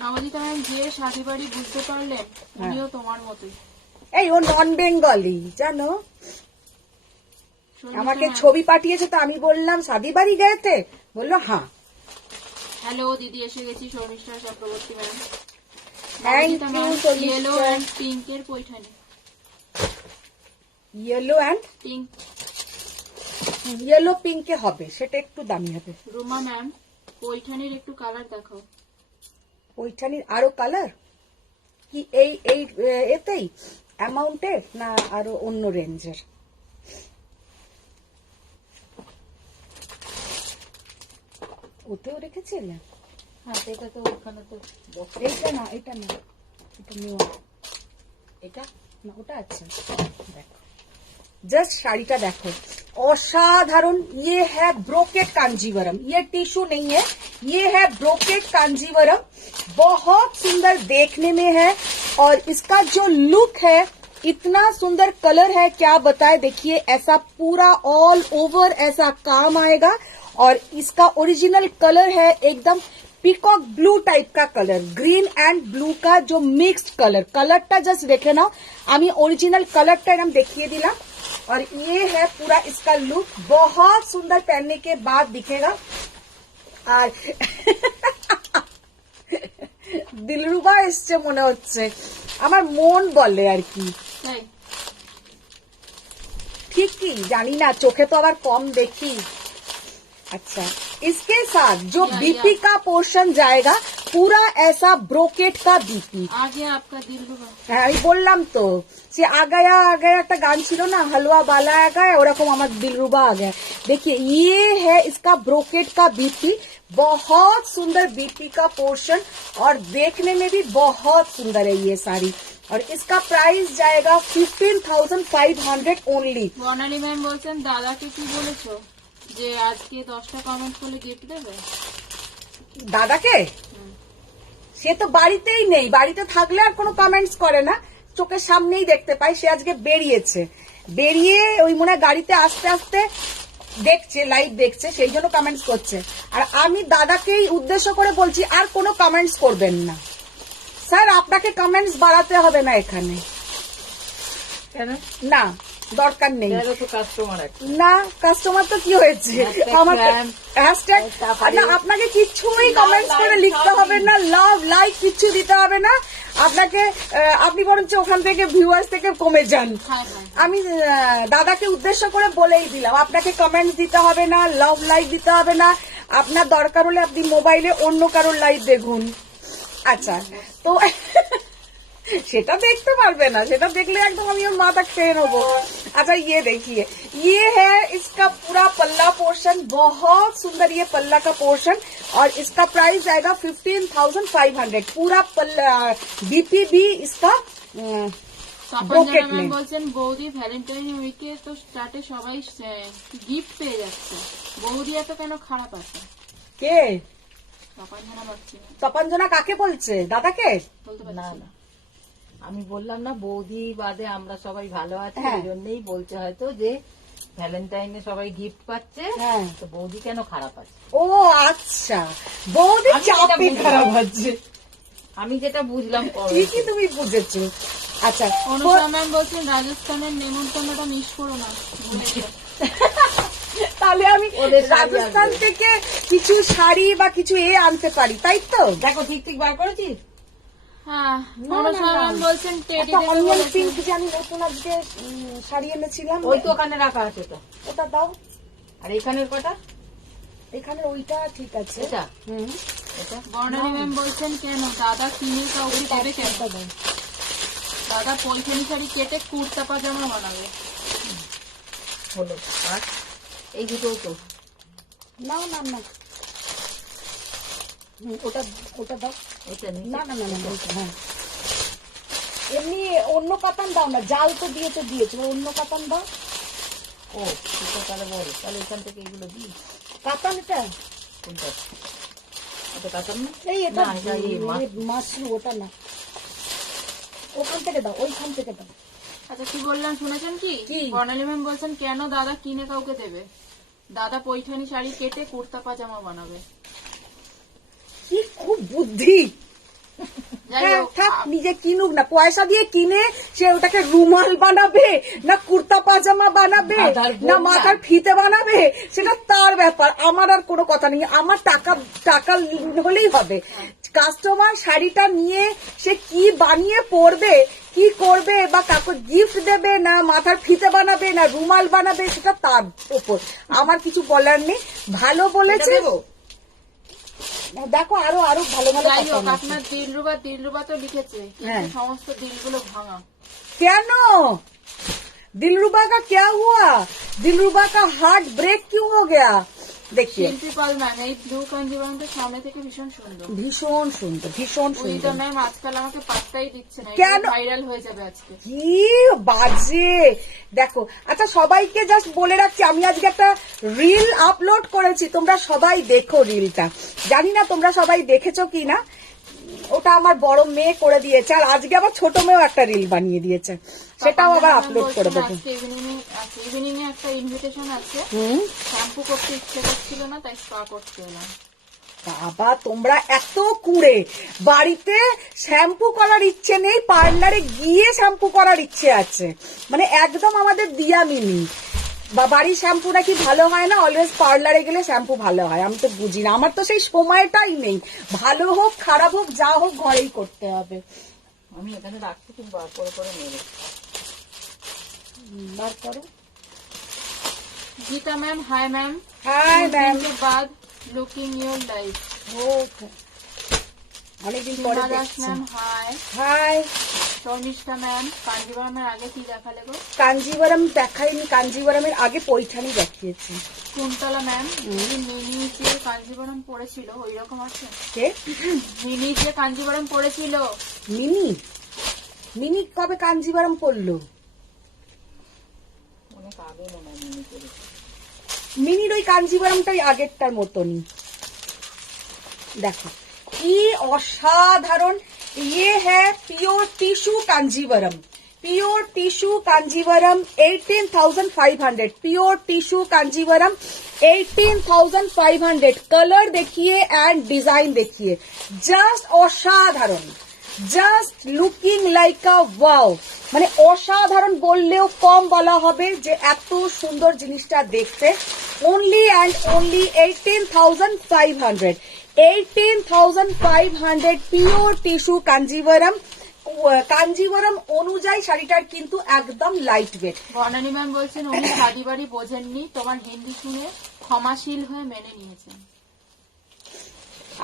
নবজিতা ম্যাম, যে শাদি বাড়ি বুঝতে পারলেন উনিও তোমার মতোই। এই ও নন বেঙ্গলি জানো, শর্মিষ্ঠা আমাকে ম্যাম, ছবি পাঠিয়েছে তো আমি বললাম শাদি বাড়ি গেতে, বললো হ্যাঁ। হ্যালো দিদি, এসে গেছি। Sharmishtha Chakraborty ma'am, Thank Nabajita you, ma'am, Sharmishtha. Yellow and পিঙ্কের Paithani. Yellow and pink. Yellow পিঙ্কে হবে, সেটা একটু দামি হবে। রুমা ম্যাম, পৈঠানির একটু কালার দেখাও। ওইখানের আরো কালার কি এই এই এতেই অ্যামাউন্টের না আরো অন্য রেঞ্জের? ওতেও রেখেছিলে? হ্যাঁ সেটা তো ওখানে তো এইটা না, এটা না, এটা নেওয়া, এটা না, ওটা আচ্ছা। দেখো जस्ट শাড়িটা দেখো, অসাধারণ। ये है ब्रोकेट कांजीवरम, ये टिश्यू नहीं है, ये है ब्रोकेट कांजीवरम। बहुत सुंदर देखने में है और इसका जो लुक है इतना सुंदर, कलर है क्या बताए। देखिए ऐसा पूरा ऑल ओवर ऐसा काम आएगा और इसका ओरिजिनल कलर है एकदम পিকক ব্লু টাইপ কা কালার, গ্রিন অ্যান্ড ব্লু কা जो মিক্সড কালার। কালারটা জাস্ট দেখে নাও, আমি অরিজিনাল কালারটা একদম দেখিয়ে দিলাম। और ये है पूरा इसका लुक, बहुत सुंदर, पहनने के बाद दिखेगा। আর দিলরুবা এসছে মনে হচ্ছে, আমার মন বলে আর কি, তাই ঠিক কি জানি না, চোখে তো আবার কম দেখি। अच्छा, इसके साथ जो बीपी का पोर्शन जाएगा पूरा ऐसा ब्रोकेट का बीपी। আগে আপকা দিলরুবা। হ্যাঁ আমি বললাম তো, সে আগায়া আগায়া একটা গান ছিল না, हलवा बाला आ गया, ওরকম আমার दिलरुबा आ गया। देखिए ये है इसका ब्रोकेट का बीपी, बहुत सुंदर बीपी का पोर्शन और देखने में भी बहुत सुंदर है ये साड़ी। और इसका प्राइस जाएगा 15,500 ओनली। বর্ণালী ম্যাম বলছেন দাদাকে কি বলেছো যে আজকে 10টা কমেন্ট করলে গিফট দেবে? দাদাকে? সে তো বাড়িতেই নেই, বাড়িতে থাকলে আর কোনো কমেন্টস করে না, চোখের সামনেই দেখতে পাই। সে আজকে বেরিয়েছে, বেরিয়ে ওই মনে হয় গাড়িতে আস্তে আস্তে দেখছে, লাইভ দেখছে, সেই জন্য কমেন্টস করছে। আর আমি দাদাকেই উদ্দেশ্য করে বলছি আর কোনো কমেন্টস করবেন না স্যার, আপনাকে কমেন্টস বাড়াতে হবে না এখানে, কেন? না দরকার নেই। এরও তো কাস্টমার আছে। না কাস্টমার তো কি হয়েছে, Hashtag আমার fan, হ্যাশট্যাগ না, আপনাকে কিচ্ছুই কমেন্টস করে লিখতে হবে না, লাভ লাইক কিচ্ছু দিতে হবে না আপনাকে। আপনি বরঞ্চ ওখান থেকে ভিউয়ার্স থেকে কমে যান। হ্যাঁ হ্যাঁ আমি দাদাকে উদ্দেশ্য করে বলেই দিলাম, আপনাকে কমেন্টস দিতে হবে না, লাভ লাইক দিতে হবে না। আপনার দরকার হলে আপনি মোবাইলে অন্য কারোর লাইভ দেখুন। আচ্ছা, তো সেটা দেখতে পারবে না, সেটা দেখলে একদম আমি ওর माता खेल নেবো। अच्छा ये देखिए, ये है इसका पूरा पल्ला पोर्शन, बहुत सुंदर ये पल्ला का पोर्शन, और इसका प्राइस आएगा 15,500। पूरा पल्ला बीपी भी इसका তপঞ্জনা ম্যাম নেই। বলছেন বৌদি ভ্যালেন্টাইন উইকে তো স্টার্টে সবাই গিফট পেয়ে যাচ্ছে, বৌদি এত কেন খারাপ আছে? কে তপঞ্জনা পাচ্ছি না, তপঞ্জনা কাকে বলছে, দাদাকে? বলতে না পারছি না, না। আমি বললাম না বৌদি বাদে আমরা সবাই ভালো আছি, হ্যাঁ। এই জন্যই বলছে হয়তো যে ভ্যালেন্টাইনে সবাই গিফট পাচ্ছে, হ্যাঁ। তো বৌদি কেন খারাপ আছে। ও আচ্ছা, বৌদি আমি যেটা চাপে বুঝলাম। খারাপ আছে, আমি যেটা বুঝলাম ঠিকই তুমি বুঝেছো। আচ্ছা অনুষা ম্যাম বলছেন রাজস্থানের নেমন্তন্নটা মিস করো না, ভুলে যেও। তাহলে আমি ওদের শাড়ি রাজস্থান আসবে। থেকে কিছু শাড়ি বা কিছু আনতে পারি, তাই তো? দেখো ঠিক ঠিক বার করেছিস। হ্যাঁ, না, অনুষা না, না। ম্যাম বলছেন টেডি একটা দেবে অনিয়ন বলেছেন। পিঙ্ক যে আমি নতুন আজকে শাড়ি এনেছিলাম, ওই তো ওখানে রাখা আছে ওটা। ওটা দাও। আর এখানের কটা? এখানে ওইটা ঠিক আছে। এটা হুম, এটা বর্ণালী ম্যাম বলছেন কেন দাদা কিনে কাউকে দেবে কেন? ওটা দাও। দাদা পৈঠানি শাড়ি কেটে কুর্তা পাজামা বানাবে। হলো। আর এই দুটো তো না না না, ওটা ওটা দাও। এটা নিচে। না না না না, ওইটা, হ্যাঁ এমনি অন্য কাতান দাও না, জাল তো দিয়েছো, অন্য কাতান দাও। ও এটা তাহলে বড়, তাহলে এখান থেকে এগুলো দিই। কাতান এটা কোনটা? এটা কাতার না? এই এটা না, এটা এই মাশরু, ওটা না, ওখান থেকে দাও, ওইখান থেকে দাও। আচ্ছা কি বললাম শুনেছেন কি? কি? বর্ণালী ম্যাম বলছেন কেন দাদা কিনে কাউকে দেবে, দাদা পৈঠানি শাড়ি কেটে কুর্তা পাজামা বানাবে। কি খুব বুদ্ধি। যাই হ্যাঁ হোক, থাক, নিজে কিনুক না, পয়সা দিয়ে কিনে সে ওটাকে রুমাল বানাবে না কুর্তা পাজামা বানাবে মাথার না বোনা। মাথার ফিতে বানাবে, সেটা তার ব্যাপার, আমার আর কোনো কথা নেই। আমার টাকা টাকা হলেই হবে। কাস্টমার শাড়িটা নিয়ে সে কি বানিয়ে পরবে, কি করবে, বা কাউকে গিফট দেবে না মাথার ফিতে বানাবে না রুমাল বানাবে, সেটা তার উপর, আমার কিছু বলার নেই। ভালো এটা বলেছে, দেবো? দেখো আরো আরো ভালো ভালো যাই কথা হোক বলছে। আপনার দিলরুবা তো লিখেছে, কিন্তু হ্যাঁ। সমস্ত দিলগুলো ভাঙা। क्या दिलरुबा का क्या हुआ, दिलरुबा का हार्ट ब्रेक क्यों हो गया? देखिए শিল্পী পাল ম্যাম এই ব্লু কাঞ্জিবরমটা সামনে থেকে ভীষণ সুন্দর। ভীষণ সুন্দর, ভীষণ উইদা সুন্দর। ম্যাম আজকাল আমাকে পাত্তাই দিচ্ছে না, কেন? ভাইরাল হয়ে যাবে আজকে। কি বাজে দেখো। আচ্ছা সবাইকে জাস্ট বলে রাখছি, আমি আজকে একটা রিল আপলোড করেছি, তোমরা সবাই দেখো রিলটা। জানি না তোমরা সবাই দেখেছো কি না, ওটা আমার বড় মেয়ে করে দিয়েছে, আর আজকে আবার ছোট মেয়েও একটা রিল বানিয়ে দিয়েছে, সেটাও আবার আপলোড করে দেবো। আজকে ইভিনিং এ একটা ইনভিটেশন আছে, হুম, শ্যাম্পু করতে ইচ্ছে করছিল না তাই স্পা করতে এলাম। বাবা তোমরা এত কুড়ে, বাড়িতে শ্যাম্পু করার ইচ্ছে নেই, পার্লারে গিয়ে শ্যাম্পু করার ইচ্ছে আছে, মানে একদম আমাদের দিয়া মিনি। বা বাড়ির শ্যাম্পু নাকি ভালো হয় না, অলওয়েজ পার্লারে গেলে শ্যাম্পু ভালো হয়। আমি তো বুঝি না, আমার তো সেই সময়টাই নেই, ভালো হোক খারাপ হোক যা হোক ঘরেই করতে হবে। আমি এখানে রাখছি, তুমি বার করে করে নেবে। বার করো। Geeta ma'am hi ma'am, hi ma'am, के बाद लुकिंग योर लाइफ। অনেকদিন পরে सीमा दास দেখছি। Ma'am hi. Hi, Sharmishtha ma'am কাঞ্জিবরমের আগে কি দেখালে গো? কাঞ্জিবরম দেখাইনি, কাঞ্জিবরমের আগে পৈঠানি দেখিয়েছি। কুন্তলা ম্যাম মিনি যে কাঞ্জিবরম পড়েছিল ওই রকম আছে? কে? মিনি যে কাঞ্জিবরম পড়েছিল মিনি, মিনি কবে কাঞ্জিবরম পড়লো? অনেক আগে মনে হয় মিনি করেছে। মিনির ওই কাঞ্জিবরমটাই আগেরটার মতনই। দেখো কি অসাধারণ, ये है pure tissue Kanjeevaram, pure tissue Kanjeevaram 18,500, pure tissue Kanjeevaram 18,500। Colour देखिए एंड डिजाइन देखिए, जस्ट असाधारण, just looking like a wow, মানে অসাধারণ বললেও কম বলা হবে যে এত সুন্দর জিনিসটা দেখতে। Only and only 18,500, 18,500 pure tissue Kanjivaram. Kanjivaram অনুযায়ী শাড়িটার কিন্তু একদম লাইট ওয়েট। বর্ণালী ম্যাম বলছেন উনি শাদি বাড়ি বোঝেননি, তোমার হিন্দি শুনে ক্ষমাশীল হয়ে মেনে নিয়েছেন।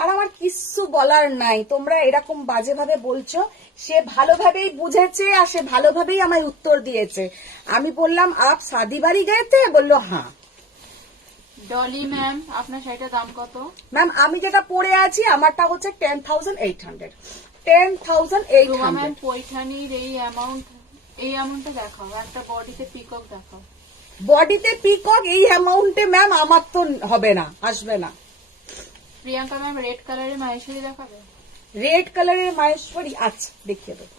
আর আমার কিচ্ছু বলার নাই, তোমরা এরকম বাজেভাবে বলছো। সে ভালোভাবেই বুঝেছে আর সে ভালোভাবেই আমায় উত্তর দিয়েছে। আমি বললাম আপ শাদি বাড়ি গেতে, বললো হ্যাঁ। ডলি ম্যাম আপনার শাড়িটার দাম কত? ম্যাম আমি যেটা পরে আছি আমারটা হচ্ছে 10,800, রুমা 10,800। ম্যাম পৈঠানির এই অ্যামাউন্টটা দেখাও, একটা বডিতে পিকক দেখাও। বডিতে পিকক এই অ্যামাউন্টে ম্যাম আমার তো হবে না, আসবে না। প্রিয়াঙ্কা ম্যাম রেড কালারের মাহেশ্বরী দেখাবে? রেড কালারের মাহেশ্বরী, আচ্ছা দেখিয়ে দেবো।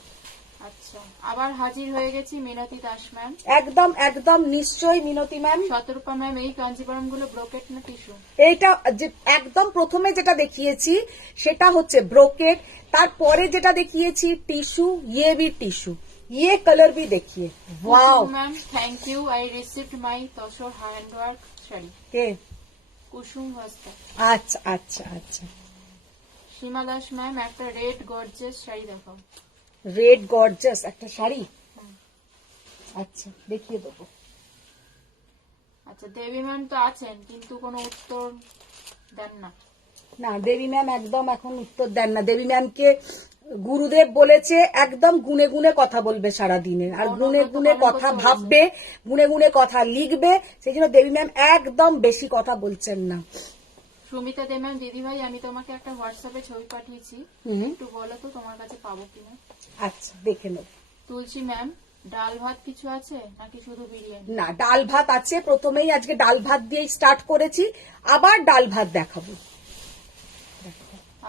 আচ্ছা, আবার হাজির হয়ে গেছি মিনতি দাস ম্যাম। একদম একদম নিশ্চয়ই মিনতি ম্যাম। শতরূপা ম্যাম এই কাঞ্জিবরম গুলো ব্রোকেট না টিস্যু? এইটা যে একদম প্রথমে যেটা দেখিয়েছি সেটা হচ্ছে ব্রোকেট, তারপরে যেটা দেখিয়েছি টিস্যু, ইয়ে ভি টিস্যু, ইয়ে কালার ভি দেখিয়ে। Wow ma'am thank you, I received my tussar handwork sari. কে? কুসুম ভাস্তা। আচ্ছা আচ্ছা আচ্ছা। সীমা দাস ম্যাম একটা রেড গর্জেস শাড়ি দেখাও। রেড গর্জাস একটা শাড়ি, আচ্ছা দেখিয়ে দেবো। আচ্ছা, দেবী ম্যাম তো আছেন কিন্তু কোনো উত্তর দেন না। না দেবী ম্যাম একদম এখন উত্তর দেন না। দেবী ম্যামকে গুরুদেব বলেছে একদম গুনে গুনে কথা বলবে সারা দিনে, আর গুনে গুনে কথা ভাববে, গুনে গুনে কথা লিখবে, সেই জন্য দেবী ম্যাম একদম বেশি কথা বলছেন না। সুমিতা দে ম্যাম দিদি ভাই আমি তোমাকে একটা হোয়াটসঅ্যাপে ছবি পাঠিয়েছি, একটু বলো তো তোমার কাছে পাবো কিনা। আচ্ছা দেখে নেব। তুলসী ম্যাম ডাল ভাত কিছু আছে নাকি শুধু বিরিয়ানি? না ডাল ভাত আছে, প্রথমেই আজকে ডাল ভাত দিয়ে স্টার্ট করেছি, আবার ডাল ভাত দেখাবো।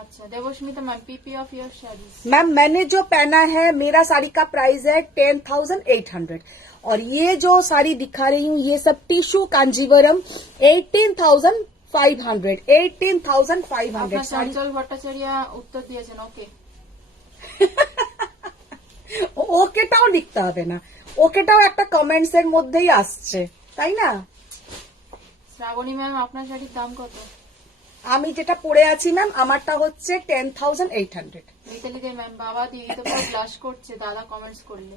अच्छा Debasmita ma'am PP of your saris. Ma'am मैंने जो पहना है मेरा साड़ी का प्राइस है 10,800, और ये जो साड़ी दिखा रही हूँ ये सब टिश्यू कांजीवरम 18,500, 18,500 साड़ी। चंचल भट्टाचार्य उत्तर दिएছেন ওকে। ওকেটাও লিখতে হবে না, ওকেটাও একটা কমেন্টস এর মধ্যেই আসছে, তাই না? শ্রাবণী ম্যাম আপনার শাড়ির দাম কত? আমি যেটা পরে আছি ম্যাম আমারটা হচ্ছে 10,800। মিতালি দে ম্যাম বাবা দিদি তো পুরো ব্লাশ করছে দাদা কমেন্টস করলে।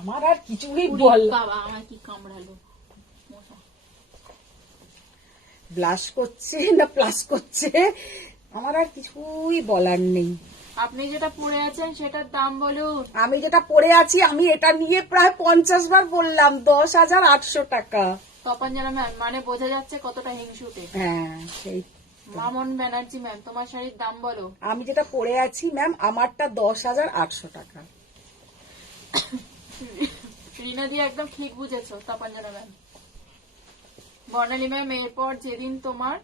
আমার আর কিছুই বল, বাবা আমার কি কামড়ালো মশা। ব্লাশ করছে না প্লাস করছে, আমার আর কিছুই বলার নেই। আপনি যেটা পরে আছেন সেটার দাম বলুন। আমি যেটা পরে আছি আমি এটা নিয়ে প্রায় 50 বার বললাম, 10,800 টাকা। তপঞ্জনা ম্যাম মানে বোঝা যাচ্ছে কতটা হিংসুটে। হ্যাঁ সেই। মামন ব্যানার্জি ম্যাম তোমার শাড়ির দাম বলো। আমি যেটা পরে আছি ম্যাম আমারটা 10,800 টাকা। রিনা দি একদম ঠিক বুঝেছো তপঞ্জনা ম্যাম। বর্ণালী ম্যাম এরপর যেদিন তোমার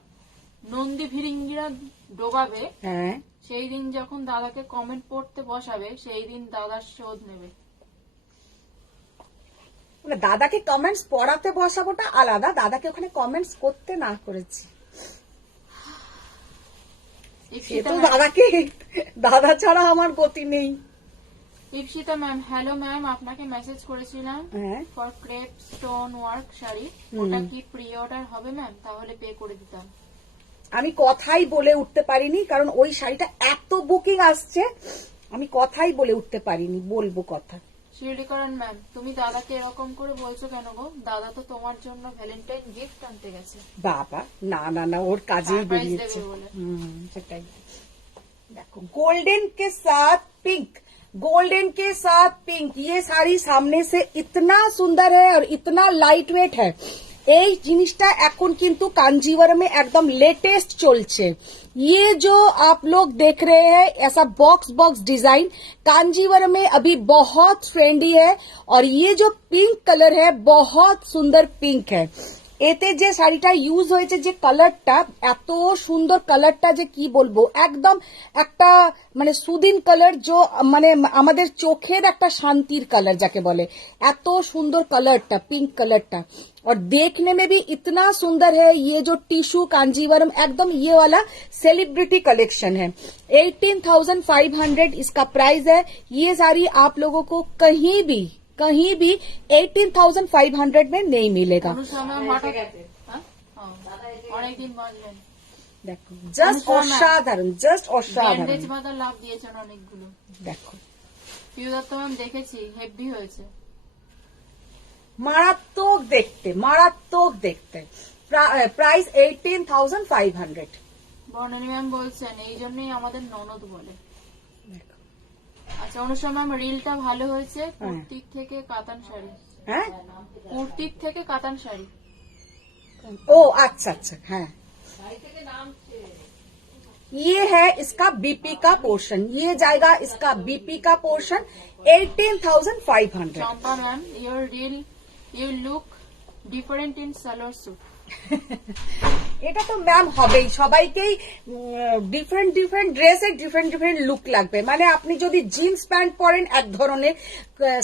নন্দী ভিরিঙ্গিরা ডোবাবে হ্যাঁ সেই দিন যখন দাদাকে কমেন্ট পড়তে বসাবে সেই দিন দাদার শোধ নেবে। মানে দাদাকে কমেন্টস পড়াতে বসাবোটা আলাদা, দাদাকে ওখানে কমেন্টস করতে না করেছি সে তো দাদাকে, দাদা ছাড়া আমার গতি নেই। ইপসিতা ম্যাম হ্যালো ম্যাম আপনাকে মেসেজ করেছিলাম হ্যাঁ for crepe stone work sari, ওটা কি প্রি অর্ডার হবে ম্যাম? তাহলে পে করে দিতাম। আমি কথাই বলে উঠতে পারিনি কারণ ওই শাড়িটা এত বুকিং আসছে, আমি কথাই বলে উঠতে পারিনি, বলবো কথা। শিরলিকরণ ম্যাম তুমি দাদাকে এরকম করে বলছো কেন গো? দাদা তো তোমার জন্য ভ্যালেন্টাইন গিফট আনতে গেছে। বাবা না না না, ওর কাজেই Surprise বেরিয়েছে। দেবে বলে। সেটাই। देखो गोल्डन के साथ पिंक, गोल्डन के साथ पिंक, ये साड़ी सामने से इतना सुंदर है और इतना लाइट वेट है। এই জিনিসটা এখন কিন্তু কাঞ্জিवरम एकदम लेटेस्ट চলছে। ये जो आप लोग देख रहे हैं ऐसा बॉक्स बॉक्स डिजाइन कांजीवरम में अभी बहुत ट्रेंडी है, और ये जो पिंक कलर है बहुत सुंदर पिंक है। এতে যে শাড়িটা ইউজ হয়েছে যে কালারটা, এত সুন্দর কালারটা যে কি বলবো, একদম একটা মানে সুদিন কালার, जो মানে আমাদের চোখের একটা শান্তির কালার যাকে বলে, এত সুন্দর কালারটা, পিঙ্ক কালারটা। और देखने में भी इतना सुंदर है। ये जो टिश्यू कांजीवरम एकदम ये वाला सेलिब्रिटी कलेक्शन है। 18,500 इसका प्राइस है। ये साड़ी आप लोगों को कहीं भी 18,500 में नहीं मिलेगा। অনুষা ম্যাম হঠাৎ হ্যাঁ? অনেকদিন বাঁচবেন। দেখো জাস্ট অনুষা ma'am। অসাধারণ, জাস্ট অসাধারণ। ব্যান্ডেজ বাঁধা লাভ দিয়েছেন অনেকগুলো। দেখো প্রিয় দত্ত ম্যাম দেখেছি, হেভি হয়েছে। মারাত্মক দেখতে, মারাত্মক দেখতে। প্রাইস 18,500। বর্ণালী ম্যাম বলছেন এই জন্যই আমাদের ননদ বলে। দেখো। আচ্ছা অনুষা ম্যাম রিলটা ভালো হয়েছে। কুর্তির থেকে কাতান শাড়ি, হ্যাঁ কুর্তির থেকে কাতান শাড়ি। ओ अच्छा अच्छा हाँ, ये है इसका बीपी का पोर्शन, ये जाएगा इसका बीपी का portion 18,500। Champa ma'am your reel you look different in salwar suit. এটা তো ম্যাম হবেই, সবাইকেই ডিফারেন্ট ডিফারেন্ট ড্রেসের ডিফারেন্ট ডিফারেন্ট লুক লাগবে। মানে আপনি যদি জিন্স প্যান্ট পরেন এক ধরনের,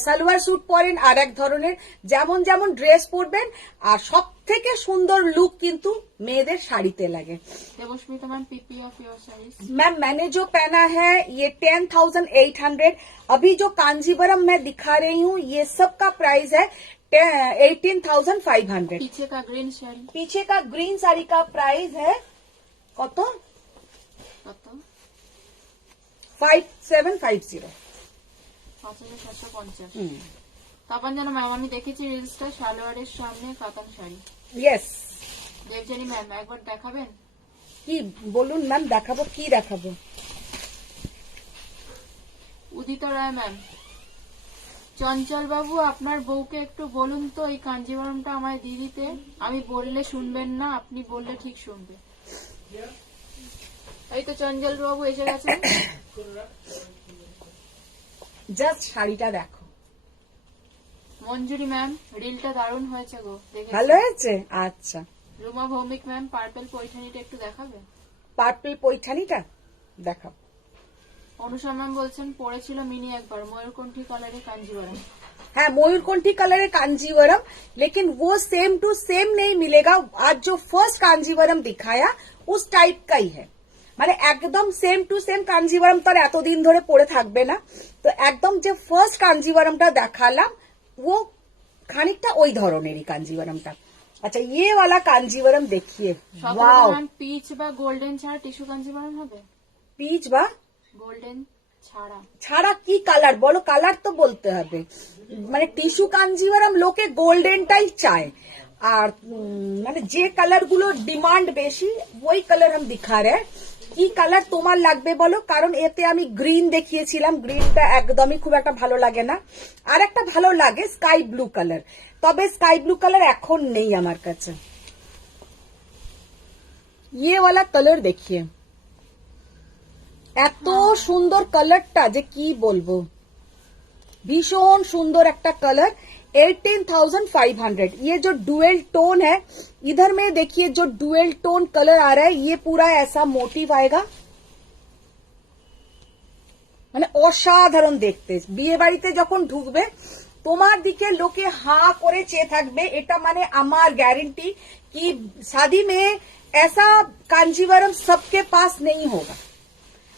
সালোয়ার স্যুট পরেন আর এক ধরনের, যেমন যেমন ড্রেস পরবেন। আর সব থেকে সুন্দর লুক কিন্তু মেয়েদের শাড়িতে লাগে। Debasmita ma'am PP of your saris. Ma'am मैंने जो पहना है ये 10,800। अभी जो कांजीवरम मैं दिखा रही हूँ ये सब का प्राइस है 18,500। पीछे का ग्रीन শাড়ি पीछे का ग्रीन साड़ी का प्राइस है कत কত? 5750। 5,750। তারপর যেন ম্যাম আমি দেখেছি রিলসটা সালোয়ারের সামনে কাতান শাড়ি। यस দেবজানী ম্যাম একবার দেখাবেন? কি বলুন ম্যাম, দেখাবো কি দেখাবো? উদিত রায় ম্যাম, চঞ্চল বাবু আপনার বউকে একটু বলুন তো এই কাঞ্জিবরমটা আমায় দিয়ে দিতে। আমি বললে শুনবেন না, আপনি বললে ঠিক শুনবে। এই তো চঞ্চল বাবু এসে গেছেন। জাস্ট শাড়িটা দেখো, মঞ্জুরি ম্যাম রিলটা দারুণ হয়েছে গো, দেখে ভালো হয়েছে। আচ্ছা রুমা ভৌমিক ম্যাম পার্পল পৈঠানিটা একটু দেখাবে? পার্পল পৈঠানিটা দেখাবো। অনুষা ম্যাম বলছেন পড়েছিল মিনি একবার ময়ূরকণ্ঠী কালারে কাঞ্জিবরম। हाँ मयूरकंठी कलर है कांजीवरम, लेकिन वो सेम टू सेम नहीं मिलेगा। आज जो फर्स्ट कांजीवरम दिखाया उस टाइप का ही है, মানে একদম সেম টু সেম কাঞ্জিবরম তো আর এতদিন ধরে পড়ে থাকবে না। তো একদম যে ফার্স্ট কাঞ্জিবরমটা দেখালাম वो খানিকটা ওই ধরনেরই কাঞ্জিবরমটা। আচ্ছা ये वाला कांजीवरम देखिए, वाओ। ম্যাম পিচ বা গোল্ডেন ছাড়া টিস্যু কাঞ্জিবরম হবে? পিচ বা গোল্ডেন ছাড়া ছাড়া কি কালার বলো, কালার তো বলতে হবে। মানে টিস্যু কাঞ্জিভারাম লোকে গোল্ডেনটাই চায়, আর মানে যে কালার গুলো ডিমান্ড বেশি ওই কালার हम दिखा रहे हैं। কি কালার তোমার লাগবে বলো, কারণ এতে আমি গ্রিন দেখিয়েছিলাম, গ্রিনটা একদমই খুব একটা ভালো লাগে না। আর একটা ভালো লাগে স্কাই ব্লু কালার, তবে স্কাই ব্লু কালার এখন নেই আমার কাছে। ये वाला कलर देखिए, এত সুন্দর কালারটা যে কি বলবো, ভীষণ সুন্দর একটা কালার। 18,500। ये जो डुअल टोन है, इधर में देखिए जो डुअल टोन कलर आ रहा है ये पूरा ऐसा मोटिव आएगा, মানে অসাধারণ দেখতে। বিয়ে বাড়িতে যখন ঢুকবে তোমার দিকে লোকে হাঁ করে চেয়ে থাকবে, এটা মানে আমার গ্যারেন্টি कि शादी में ऐसा कांजीवरम सबके पास नहीं होगा।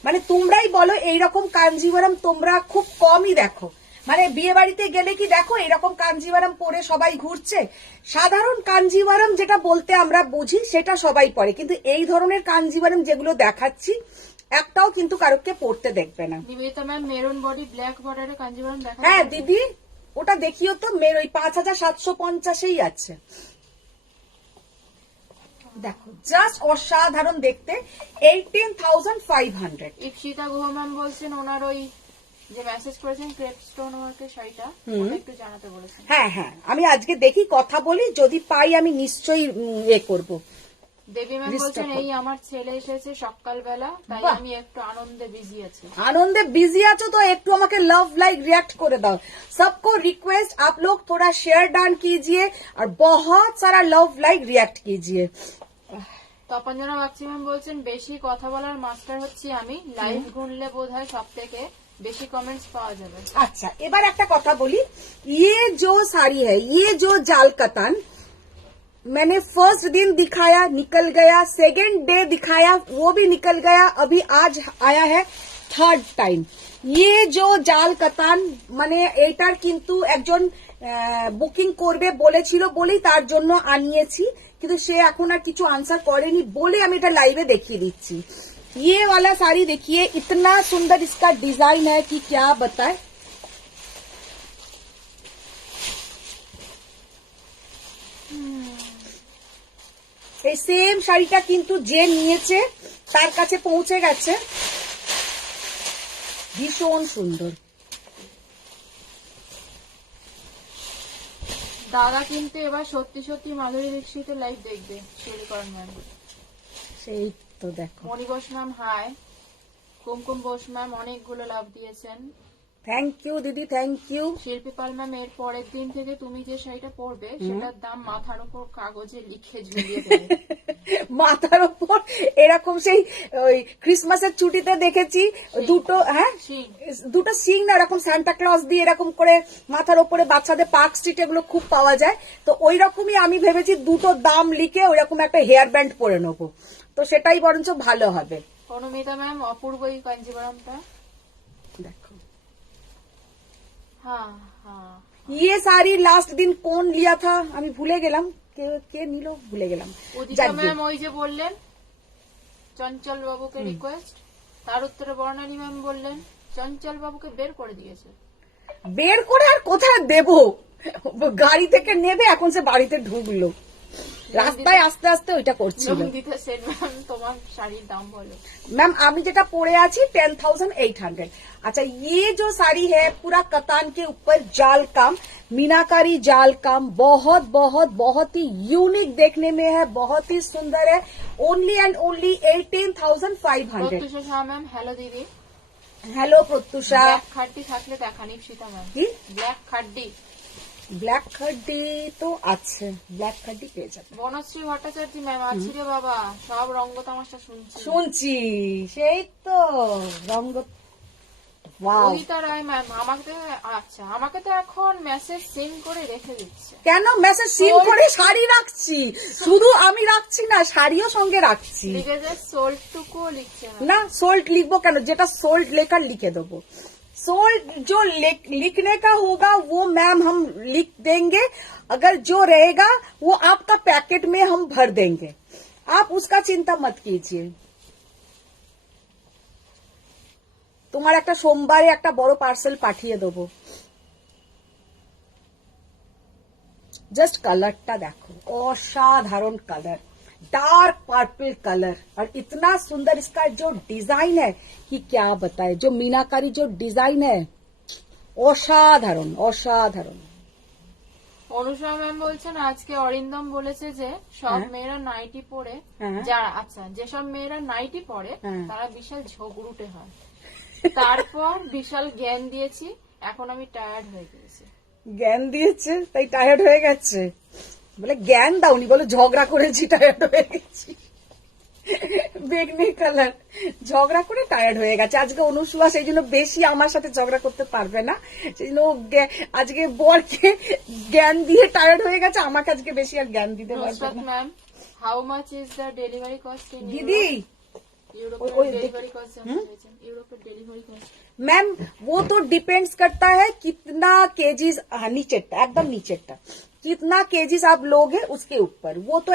মানে তোমরাই বলো এইরকম কাঞ্জিভারাম তোমরা খুব কমই দেখো। মানে বিয়ে বাড়িতে গেলে কি দেখো এরকম কাঞ্জিভারাম পরে সবাই ঘুরছে? সাধারণ কাঞ্জিভারাম যেটা বলতে আমরা বুঝি সেটা সবাই পরে, কিন্তু এই ধরনের কাঞ্জিভারাম যেগুলো দেখাচ্ছি একটাও কিন্তু কারোকে পড়তে দেখবে না। Nivedita ma'am maroon body black বর্ডারে কাঞ্জিবরম দেখা? হ্যাঁ দিদি ওটা দেখিও তো, মেয়ের ওই 5,750-এই আছে। দেখো জাস্ট অসাধারণ দেখতে, 18,500। ইপসিতা গুহ ম্যাম বলছেন ওনার ওই যে মেসেজ করেছেন ক্রেপ স্টোন ওয়ার্কের শাড়িটা ওটা একটু জানাতে বলেছেন। হ্যাঁ হ্যাঁ আমি আজকে দেখি কথা বলি, যদি পাই আমি নিশ্চয়ই করব। দেবী ম্যাম Wrist বলছেন of- এই আমার ছেলে এসেছে সকালবেলা, তাই বাহ। আমি একটু আনন্দে বিজি আছি। आनंदे बिजी आचो तो एक तो আমাকে लव लाइक रिएक्ट করে দাও। सबको रिक्वेस्ट आप लोग थोड़ा शेयर डाउन कीजिए और बहुत सारा लव लाइक रिएक्ट कीजिए। তপঞ্জনা বাগচি ম্যাম বলছেন বেশি কথা বলার মাস্টার হচ্ছি আমি, লাইভ গুনলে বোধহয় সব থেকে বেশি কমেন্টস পাওয়া যাবে। अच्छा এবার একটা কথা বলি, ये जो साड़ी है, ये जो जाल कतान मैंने फर्स्ट दिन दिखाया निकल गया, सेकंड डे दिखाया वो भी निकल गया, अभी आज आया है থার্ড টাইম। ये जो জাল কাতান মানে এইটার কিন্তু একজন বুকিং করবে বলেছিল বলেই তার জন্য আনিয়েছি, কিন্তু সে এখন আর কিছু আনসার করেনি বলে আমি এটা লাইভে দেখিয়ে দিচ্ছি। ये वाला साड़ी देखिए, इतना सुंदर इसका डिजाइन है कि क्या बताए। এই সেম শাড়িটা কিন্তু যে নিয়েছে তার কাছে পৌঁছে গেছে, ভীষণ সুন্দর। দাদা কিন্তু এবার সত্যি সত্যি মাধুরী দীক্ষিতের লাইভ দেখবে। শিলিকরণ ম্যাম, সেই তো দেখো, মণি বোস ম্যাম হাই, কুমকুম বোস ম্যাম অনেকগুলো লাভ দিয়েছেন। থ্যাংক ইউ দিদি, থ্যাংক ইউ। শিল্পী পাল ম্যাম এর পরের দিন থেকে তুমি যে শাড়িটা পরবে সেটার দাম মাথার উপর কাগজে লিখে ঝুলিয়ে দেবে। মাথার উপর এরকম সেই ওই ক্রিসমাসের ছুটিতে দেখেছি দুটো, হ্যাঁ শিং। দুটো সিং না এরকম সান্টা ক্লজ দিয়ে এরকম করে মাথার উপরে বাচ্চাদের পার্ক স্ট্রিট এগুলো খুব পাওয়া যায়, তো ওই রকমই আমি ভেবেছি দুটো দাম লিখে ওই রকম একটা হেয়ার ব্যান্ড পরে নেবো, তো সেটাই বরঞ্চ ভালো হবে। অনুমিতা ম্যাম অপূর্ব এই কাঞ্জিবরমটা দেখো হ্যাঁ হ্যাঁ। ये साड़ी लास्ट दिन कौन लिया था আমি ভুলে গেলাম, কে নিল ভুলে গেলাম। উদিতা যাক গে। ম্যাম ওই যে বললেন চঞ্চল বাবুকে রিকোয়েস্ট, তার উত্তরে বর্ণালী ম্যাম বললেন চঞ্চল বাবুকে বের করে দিয়েছে। বের করে আর কোথায় দেব, গাড়ি থেকে নেবে, এখন সে বাড়িতে ঢুকলো, রাস্তায় আস্তে আস্তে ওইটা করছিল। নন্দিতা সেন ম্যাম তোমার শাড়ির দাম বলো। मैम আমি যেটা পরে আছি 10,800। अच्छा ये जो साड़ी है पूरा कतान के ऊपर जाल काम, मीनाकारी जाल काम, बहुत बहुत बहुत ही यूनिक देखने में है, बहुत ही सुंदर है। Only and only 18,500। Pratyusha Shah ma'am hello দিদি। हेलो प्रत्युषा। ব্ল্যাক খাড্ডি থাকলে দেখা নিপসিতা ম্যাম। কি ব্ল্যাক খাড্ডি। ব্ল্যাক খাড্ডি তো আছে, ব্ল্যাক খাড্ডি পেয়ে যাবে। বনশ্রী ভট্টাচার্য ম্যাম আছি রে বাবা, সব রঙ্গ তামাশা শুনছি। শুনছি সেই তো রঙ্গ। ওয়াও, কবিতা রায় ম্যাম আমাকে, আচ্ছা আমাকে তো এখন মেসেজ সেন্ড করে রেখে দিচ্ছে। কেন মেসেজ সিন করে শাড়ি রাখছি, শুধু আমি রাখছি না শাড়িও সঙ্গে রাখছি। লিখেছে সোল্টটুকুও লিখছে না। ना सोल्ट लिखबो क्या, जेटा सोल्ट लेकर लिखे देबो, सोल्ट जो लिखने का होगा वो मैम हम लिख देंगे, अगर जो रहेगा वो आपका पैकेट में हम भर देंगे, आप उसका चिंता मत कीजिए। তোমার একটা সোমবারে একটা বড় পার্সেল পাঠিয়ে দেবো। জাস্ট কালারটা দেখো, অসাধারণ কালার, डार्क पर्पल कलर, और इतना सुंदर इसका जो डिजाइन है कि क्या बताए, जो मीनाकारी जो डिजाइन है অসাধারণ অসাধারণ। অনুষা ম্যাম বলছেন আজকে অরিন্দম বলেছে যে সব হ্যাঁ। মেয়েরা নাইটি পরে, হ্যাঁ। যারা আচ্ছা যেসব মেয়েরা নাইটি পরে হ্যাঁ। তারা বিশাল ঝগড়ুটে হয়। তারপর বিশাল জ্ঞান দিয়েছি, এখন আমি টায়ার্ড হয়ে গেছি। জ্ঞান দিয়েছে তাই টায়ার্ড হয়ে গেছে, বলে জ্ঞান দাওনি, বলে ঝগড়া করেছি টায়ার্ড হয়ে গেছি। বেগনি কালার, ঝগড়া করে টায়ার্ড হয়ে গেছে। আজকে অনুসুয়া সেই জন্য বেশি আমার সাথে ঝগড়া করতে পারবে না, সেই জন্য আজকে বরকে জ্ঞান দিয়ে টায়ার্ড হয়ে গেছে, আমাকে আজকে বেশি আর জ্ঞান দিতে পারবে নুসরাত না। Ma'am how much is the delivery cost in দিদি ইউরোপের ওই ডেলিভারি কস্ট, ইউরোপের ডেলিভারি কস্ট मैम वो तो डिपेंड्स करता है कितना केजीज, नीचेटा एकदम नीचेटा कितना केजीज आप लोग हैं उसके ऊपर, वो तो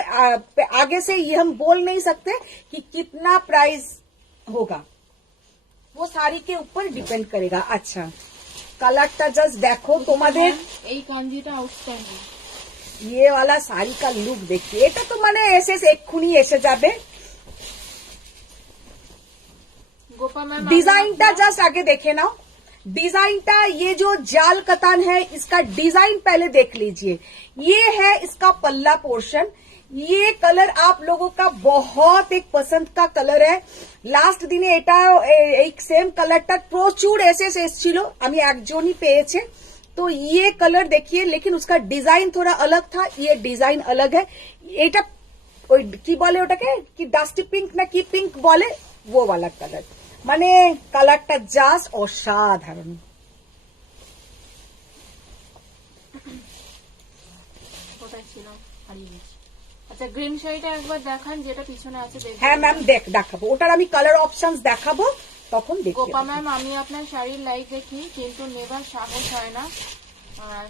आगे से ये हम बोल नहीं सकते कि कितना प्राइस होगा, वो साड़ी के ऊपर डिपेंड करेगा। अच्छा कलरটা জাস্ট দেখো, তোমাদের এই কাঞ্জিটা আউটস্ট্যান্ডিং। ये वाला साड़ी का लुक देखिए, এটা তো মানে এসে এক্ষুনি এসে যাবে। গোপা ম্যাম ডিজাইনটা জাস্ট আগে দেখে নাও, डिजाइनটা ये जो जाल कतान है इसका डिजाइन पहले देख लीजिए। ये है इसका पल्ला पोर्शन। ये कलर आप लोगों का बहुत एक पसंद का कलर है। লাস্ট দিনে এটা এই সেম কালারটা প্রচুর এসএস এসেছিল, আমি একজনই পেয়েছে। तो ये कलर देखिए, लेकिन उसका डिजाइन थोड़ा अलग था, ये डिजाइन अलग है। এটা ওই কি বলে ওটাকে, কি ডাস্টি পিঙ্ক না কি পিঙ্ক বলে, वो वाला कलर। মানে কালারটা জাস্ট অসাধারণ। কোথায় ছিল, হারিয়ে গেছি। আচ্ছা, গ্রিন শাড়িটা একবার দেখান, যেটা পিছনে আছে দেখবেন। হ্যাঁ ম্যাম দেখাবো, ওটার আমি কালার অপশনস দেখাবো, তখন দেখি। গোপা ম্যাম, আমি আপনার শাড়ির লাইভ দেখি, কিন্তু নেবার সাহস হয় না।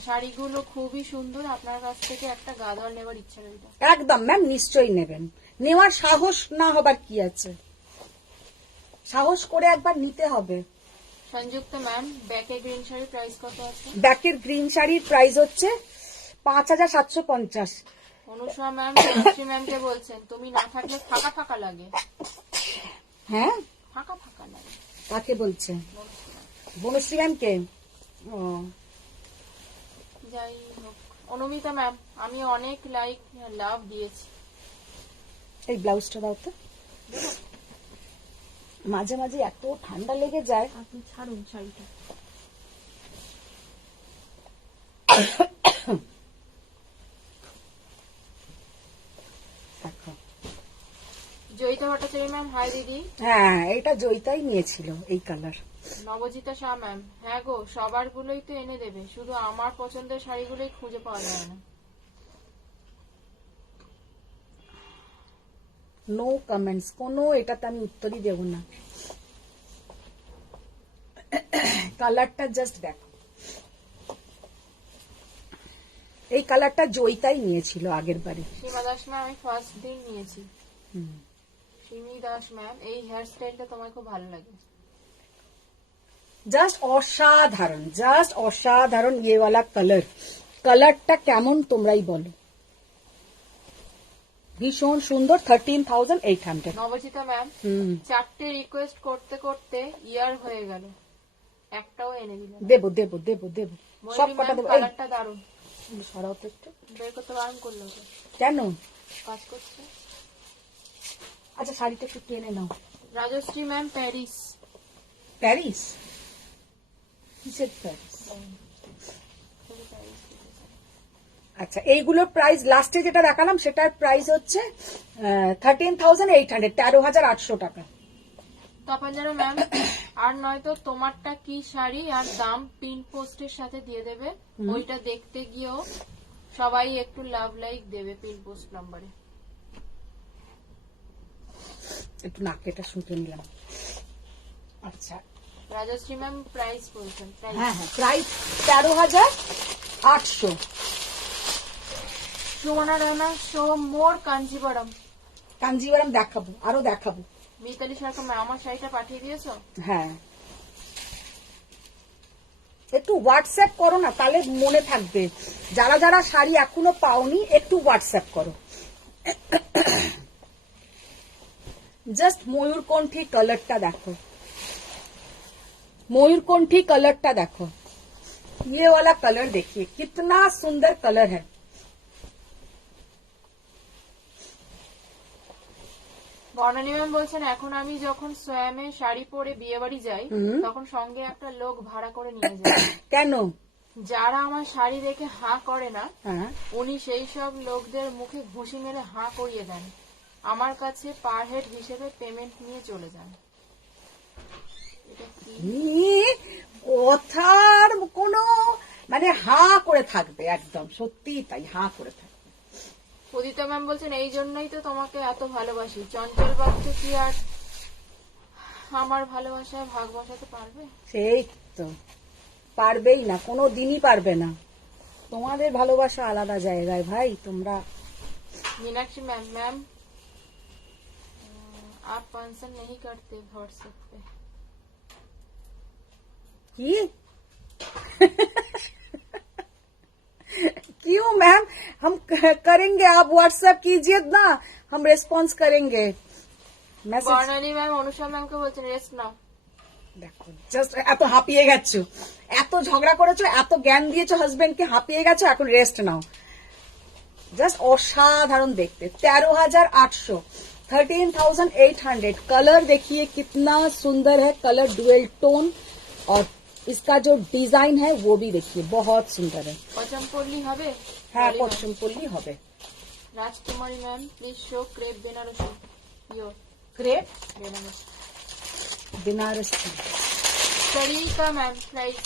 শাড়িগুলো খুবই সুন্দর, আপনার কাছ থেকে একটা গাদোয়াল নেবার ইচ্ছা রইল। একদম ম্যাম, নিশ্চয়ই নেবেন। নেওয়ার সাহস না হবার কি আছে, সাহস করে একবার নিতে হবে। সংযুক্ত ম্যাম, ব্যাকে গ্রিন শাড়ির প্রাইস কত আছে? ব্যাকের গ্রিন শাড়ির প্রাইস হচ্ছে 5750। অনুষা ম্যাম জয়শ্রী ম্যামকে বলছেন, তুমি না থাকলে ফাঁকা ফাঁকা লাগে। হ্যাঁ, ফাঁকা ফাঁকা লাগে। কাকে বলছে? বনশ্রী ম্যামকে। ও যাই হোক, অনুমিতা ম্যাম, আমি অনেক লাইক লাভ দিয়েছি। এই ব্লাউজটা দাও তো। মাঝে মাঝে এত ঠান্ডা লেগে যায়। আপনি ছাড়ুন শাড়িটা। দেখো, জয়িতা ভট্টাচার্য ম্যাম, হাই দিদি। হ্যাঁ এটা জয়িতাই নিয়েছিল এই কালার। নবজিতা শাহ ম্যাম, হ্যাঁ গো, সবার গুলোই তো এনে দেবে, শুধু আমার পছন্দের শাড়িগুলোই খুঁজে পাওয়া যায় না। নো কমেন্টস, কোনো এটাতে আমি উত্তরই দেব না। কালারটা জাস্ট দেখো, এই কালারটা জয়িতাই নিয়েছিল আগের বারে। সীমা দাস ম্যাম, আমি ফার্স্ট দিন নিয়েছি। সিমি দাস ম্যাম, এই হেয়ার স্টাইলটা তোমার খুব ভালো লাগে। জাস্ট অসাধারণ, জাস্ট অসাধারণ। ইয়েওয়ালা কালার, কালারটা কেমন তোমরাই বলো, ভীষণ সুন্দর। 13,800। নবজিতা ম্যাম, চারটে রিকোয়েস্ট করতে করতে ইয়ার হয়ে গেল, একটাও এনে দিলাম। দেবো দেবো দেবো দেবো, সব কটা দেবো। এই কালারটা দারুণ, সরাও তো একটু। বের করতে বারণ করলো তো, কেন? কাজ করছে। আচ্ছা শাড়িটা একটু টেনে নাও। Rajashree ma'am, Paris. প্যারিস? কিসের প্যারিস? আচ্ছা, এইগুলোর প্রাইস লাস্টে যেটা দেখালাম সেটার প্রাইস হচ্ছে 13,800, 13,800 টাকা। তপাঞ্জারা ম্যাম, আর নয়তো তোমারটা কি শাড়ি আর দাম পিন পোস্টের সাথে দিয়ে দেবে, ওইটা দেখতে গিয়েও সবাই একটু লাভ লাইক দেবে পিন পোস্ট নাম্বারে। একটু নাকেটা শুকে নিলাম। আচ্ছা, রাজশ্রী ম্যাম প্রাইস বলছেন। হ্যাঁ হ্যাঁ, প্রাইস 13,800। সুমনা রানা, শো মোর কাঞ্জিবরম। কাঞ্জিভারাম দেখাবো, আরো দেখাবো। মিতালি সরকার ম্যাম, আমার শাড়িটা পাঠিয়ে দিয়েছো? হ্যাঁ, একটু হোয়াটসঅ্যাপ করো না, তাহলে মনে থাকবে। যারা যারা শাড়ি এখনো পাওনি একটু হোয়াটসঅ্যাপ করো। জাস্ট ময়ূরকণ্ঠী কালারটা দেখো, मयूरकंठी कलरটা देखो, ये वाला कलर देखिए कितना सुंदर कलर है। বর্ণালী ম্যাম বলছেন, এখন আমি যখন সোয়ামে শাড়ি পরে বিয়ে বাড়ি যাই, তখন সঙ্গে একটা লোক ভাড়া করে নিয়ে যাই। কেন? যারা আমার শাড়ি দেখে হাঁ করে না, হ্যাঁ, উনি সেই সব লোকদের মুখে ঘুষি মেরে হাঁ করিয়ে দেন, আমার কাছে পার হেড হিসেবে পেমেন্ট নিয়ে চলে যান। কথার কোনো মানে হা করে থাকবে, একদম সত্যি তাই, হা করে থাকবে। উদিতা ম্যাম বলছেন, এই জন্যই তো তোমাকে এত ভালোবাসি, চঞ্চল বাচ্চা কি আর আমার ভালোবাসায় ভাগ বসাতে পারবে? সেই তো পারবেই না, কোনো দিনই পারবে না। তোমাদের ভালোবাসা আলাদা জায়গায় ভাই, তোমরা। मीनाक्षी मैम, मैम आप आंसर नहीं करते व्हाट्सएप पे। की क्यों मैम, हम करेंगे, आप व्हाट्सएप कीजिए ना, हम रेस्पॉन्स करेंगे। मैसेज বর্ণালী ম্যাম অনুষা ম্যামকে বলছেন রেস্ট নাও। দেখো জাস্ট এত হাঁপিয়ে গেছো, এত ঝগড়া করেছো, এত জ্ঞান দিয়েছো হাজবেন্ডকে, হাঁপিয়ে গেছো, এখন রেস্ট নাও। জাস্ট অসাধাरण देखते 13,800 13,800 कलर देखिए कितना सुंदर है, कलर डुअल टोन और इसका जो डिजाइन है वो भी देखिए बहुत सुंदर है। পচম পল্লী হবে? হ্যাঁ পশ্চিম পল্লী হবে। Rajkumari ma'am please show crepe Benarasi pure crepe Benarasi Banarasi. Sari का ma'am price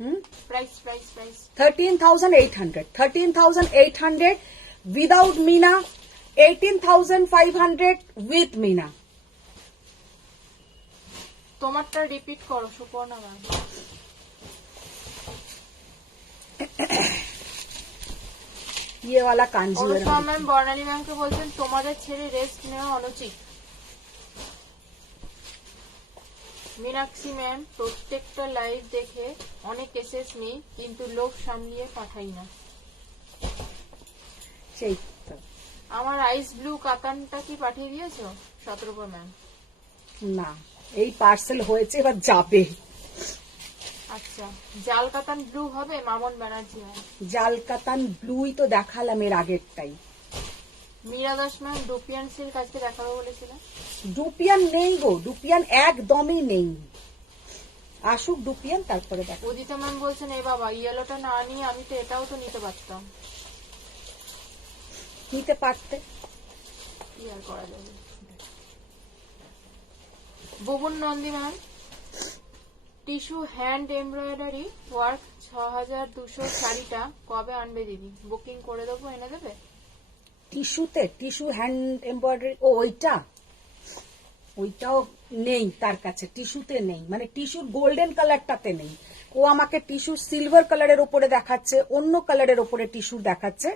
hmm price price price 13,800 13,800 without meena, 18,500 with meena. তোমারটা রিপিট করো সুপর্ণা ম্যাম। ये वाला कांजीवरम অনুপমা ম্যাম বর্ণালী ম্যামকে বলছেন তোমাদের ছেড়ে রেস্ট নেওয়া অনুচিত। মীনাক্ষী ম্যাম প্রত্যেকটা লাইভ দেখে অনেক এসেস নিই কিন্তু লোভ সামলিয়ে পাঠাই না। সেই তো। আমার আইস ব্লু কাতানটা কি পাঠিয়ে দিয়েছো শতরূপা ম্যাম? না এই পার্সেল হয়েছে, এবার যাবে। আচ্ছা জাল কাতান ব্লু হবে মামন ব্যানার্জি ম্যাম। জাল কাতান ব্লুই তো দেখালাম এর আগেরটাই। Meera Das ma'am dupion silk আজকে দেখাবো বলেছিলেন। ডুপিয়ান নেই গো, ডুপিয়ান একদমই নেই, আসুক ডুপিয়ান তারপরে দেখো। উদিতা ম্যাম বলছেন এ বাবা ইয়েলোটা না নিয়ে আমি তো এটাও তো নিতে পারতাম, নিতে পারতে। কি আর করা যাবে। Bubun Nandi ma'am tissue hand embroidery work 6,200 শাড়িটা কবে আনবে দিদি? বুকিং করে দেবো, এনে দেবে? টিস্যুতে, টিস্যু হ্যান্ড এমব্রয়ডারি, ও ওইটাও নেই তার কাছে, টিস্যুতে নেই, মানে টিস্যুর গোল্ডেন কালারটাতে নেই। ও আমাকে টিস্যুর সিলভার কালারের ওপরে দেখাচ্ছে, অন্য কালারের ওপরে টিস্যু দেখাচ্ছে,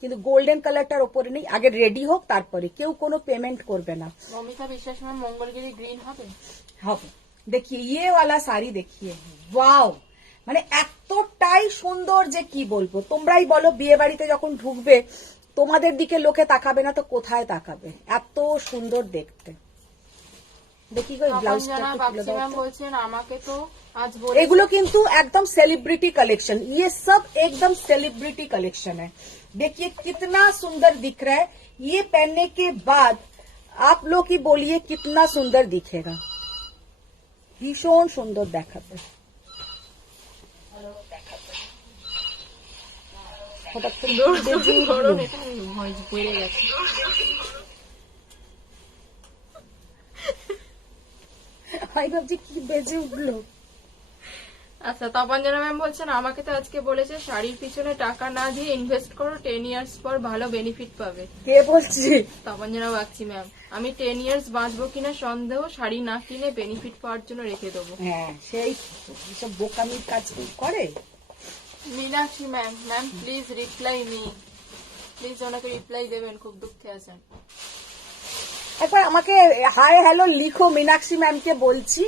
কিন্তু গোল্ডেন কালারটার ওপরে নেই। আগে রেডি হোক তারপরে, কেউ কোনো পেমেন্ট করবে না। মমিতা বিশ্বাস ম্যাম মঙ্গলগিরি গ্রিন হবে? হবে। দেখিয়ে ইয়ে ওয়ালা শাড়ি দেখিয়ে, ওয়াও, মানে এতটাই সুন্দর যে কি বলবো। তোমরাই বলো বিয়ে বাড়িতে যখন ঢুকবে তোমাদের দিকে লোকে তাকাবে না তো কোথায় তাকাবে, এত সুন্দর দেখতে। দেখি গো ব্লাউজটা একটু খুলে দাও ম্যাম তো। বলছেন আমাকে তো আজ বলে एगुलो किंतु एकदम सेलिब्रिटी कलेक्शन, ये सब एकदम सेलिब्रिटी कलेक्शन है। देखिए कितना सुंदर दिख रहा है, ये पहनने के बाद आप लोग ही बोलिए कितना सुंदर दिखेगा। भीषण सुंदर देखाते হঠাৎ করে বেজে উঠলো। ভয়েস বেড়ে গেছে। আমি ভাবছি কি বেজে উঠলো। আচ্ছা তপঞ্জনা ম্যাম বলছেন আমাকে তো আজকে বলেছে শাড়ির পিছনে টাকা না দিয়ে ইনভেস্ট করো, 10 ইয়ার্স পর ভালো বেনিফিট পাবে। কে বলছি? তপঞ্জনা বাগচি ম্যাম। আমি 10 ইয়ার্স বাঁচবো কিনা সন্দেহ, শাড়ি না কিনে বেনিফিট পাওয়ার জন্য রেখে দেবো। হ্যাঁ সেই সব বোকামির কাজ করে। Meenakshi ma'am ma'am please reply me, please ওনাকে রিপ্লাই দেবেন, খুব দুঃখে আছেন। একবার আমাকে हाय हेलो लिखो, मीनाक्षी मैम के बोलছি।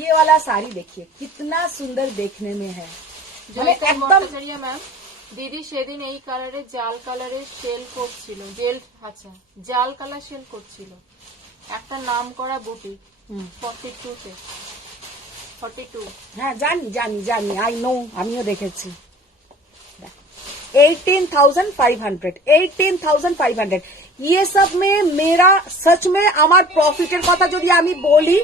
ये वाला साड़ी देखिए कितना सुंदर देखने में है, মানে জয়িতা একদম ভট্টাচার্য ম্যাম দিদি সেদিন এই কালারে জাল কালারের সেল করছিল, জেল আচ্ছা জাল কালার সেল করছিল একটা নাম করা বুটিক 42 তে 42। হ্যাঁ জানি জানি জানি, আই নো, আমিও দেখেছি। 18,500 18,500 ये सब में मेरा सच में আমার প্রফিটের কথা যদি আমি বলি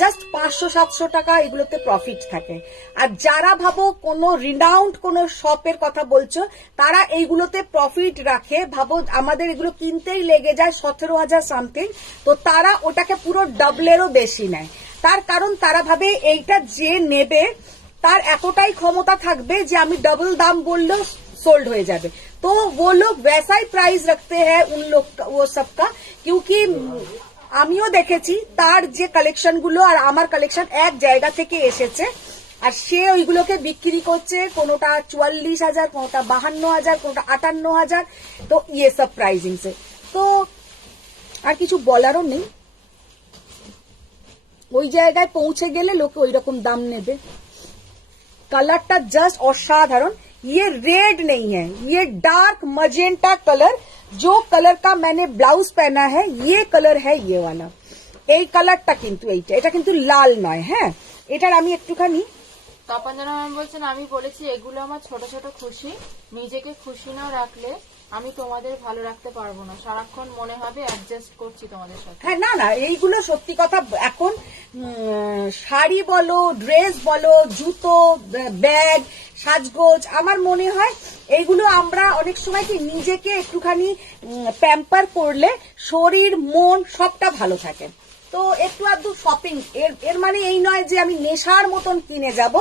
জাস্ট 500-700 টাকা এগুলোতে প্রফিট থাকে। আর যারা ভাবো কোনো রিনাউন্ড কোনো শপের কথা বলছো তারা এইগুলোতে প্রফিট রাখে, ভাবো আমাদের এগুলো কিনতেই লেগে যায় 17,000 সামথিং, তো তারা ওটাকে পুরো ডাবলেরও বেশি নেয়। তার কারণ তারা ভাবে এইটা যে নেবে তার এতটাই ক্ষমতা থাকবে যে আমি ডাবল দাম বললেও सोल्ड हो जाए, तो वो लोग वैसा ही प्राइस रखते हैं उन लोग वो सबका, क्योंकि আমিও দেখেছি তার যে কালেকশন গুলো আর আমার কালেকশন এক জায়গা থেকে এসেছে, আর সে ওইগুলোকে বিক্রি করছে কোনোটা 44,000, কোনোটা 52,000, কোনোটা 58,000, তো ये सब प्राइसिंग से তো আর কিছু বলারও নেই। ওই জায়গায় পৌঁছে গেলে লোকে ওই রকম দাম নেবে। কালারটা জাস্ট অসাধারণ। ये रेड नहीं है, ये डार्क मजेंटा कलर, जो कलर का मैंने ब्लाउज पहना है ये कलर है ये वाला। এই কালারটা কিন্তু এইটা, এটা কিন্তু লাল নয়। হ্যাঁ এটার আমি একটুখানি তপঞ্জনা ম্যাম বলছেন আমি বলেছি এগুলো আমার ছোট ছোট খুশি, নিজেকে খুশি না রাখলে আমি তোমাদের ভালো রাখতে পারবো না, সারাক্ষণ মনে হবে অ্যাডজাস্ট করছি তোমাদের সাথে। হ্যাঁ, না না, এইগুলো সত্যি কথা। এখন শাড়ি বলো, ড্রেস বলো, জুতো, ব্যাগ, সাজগোজ, আমার মনে হয় এইগুলো আমরা অনেক সময় কি নিজেকে একটুখানি প্যাম্পার করলে শরীর মন সবটা ভালো থাকে। তো একটু আধটু শপিং, এর মানে এই নয় যে আমি নেশার মতন কিনে যাব,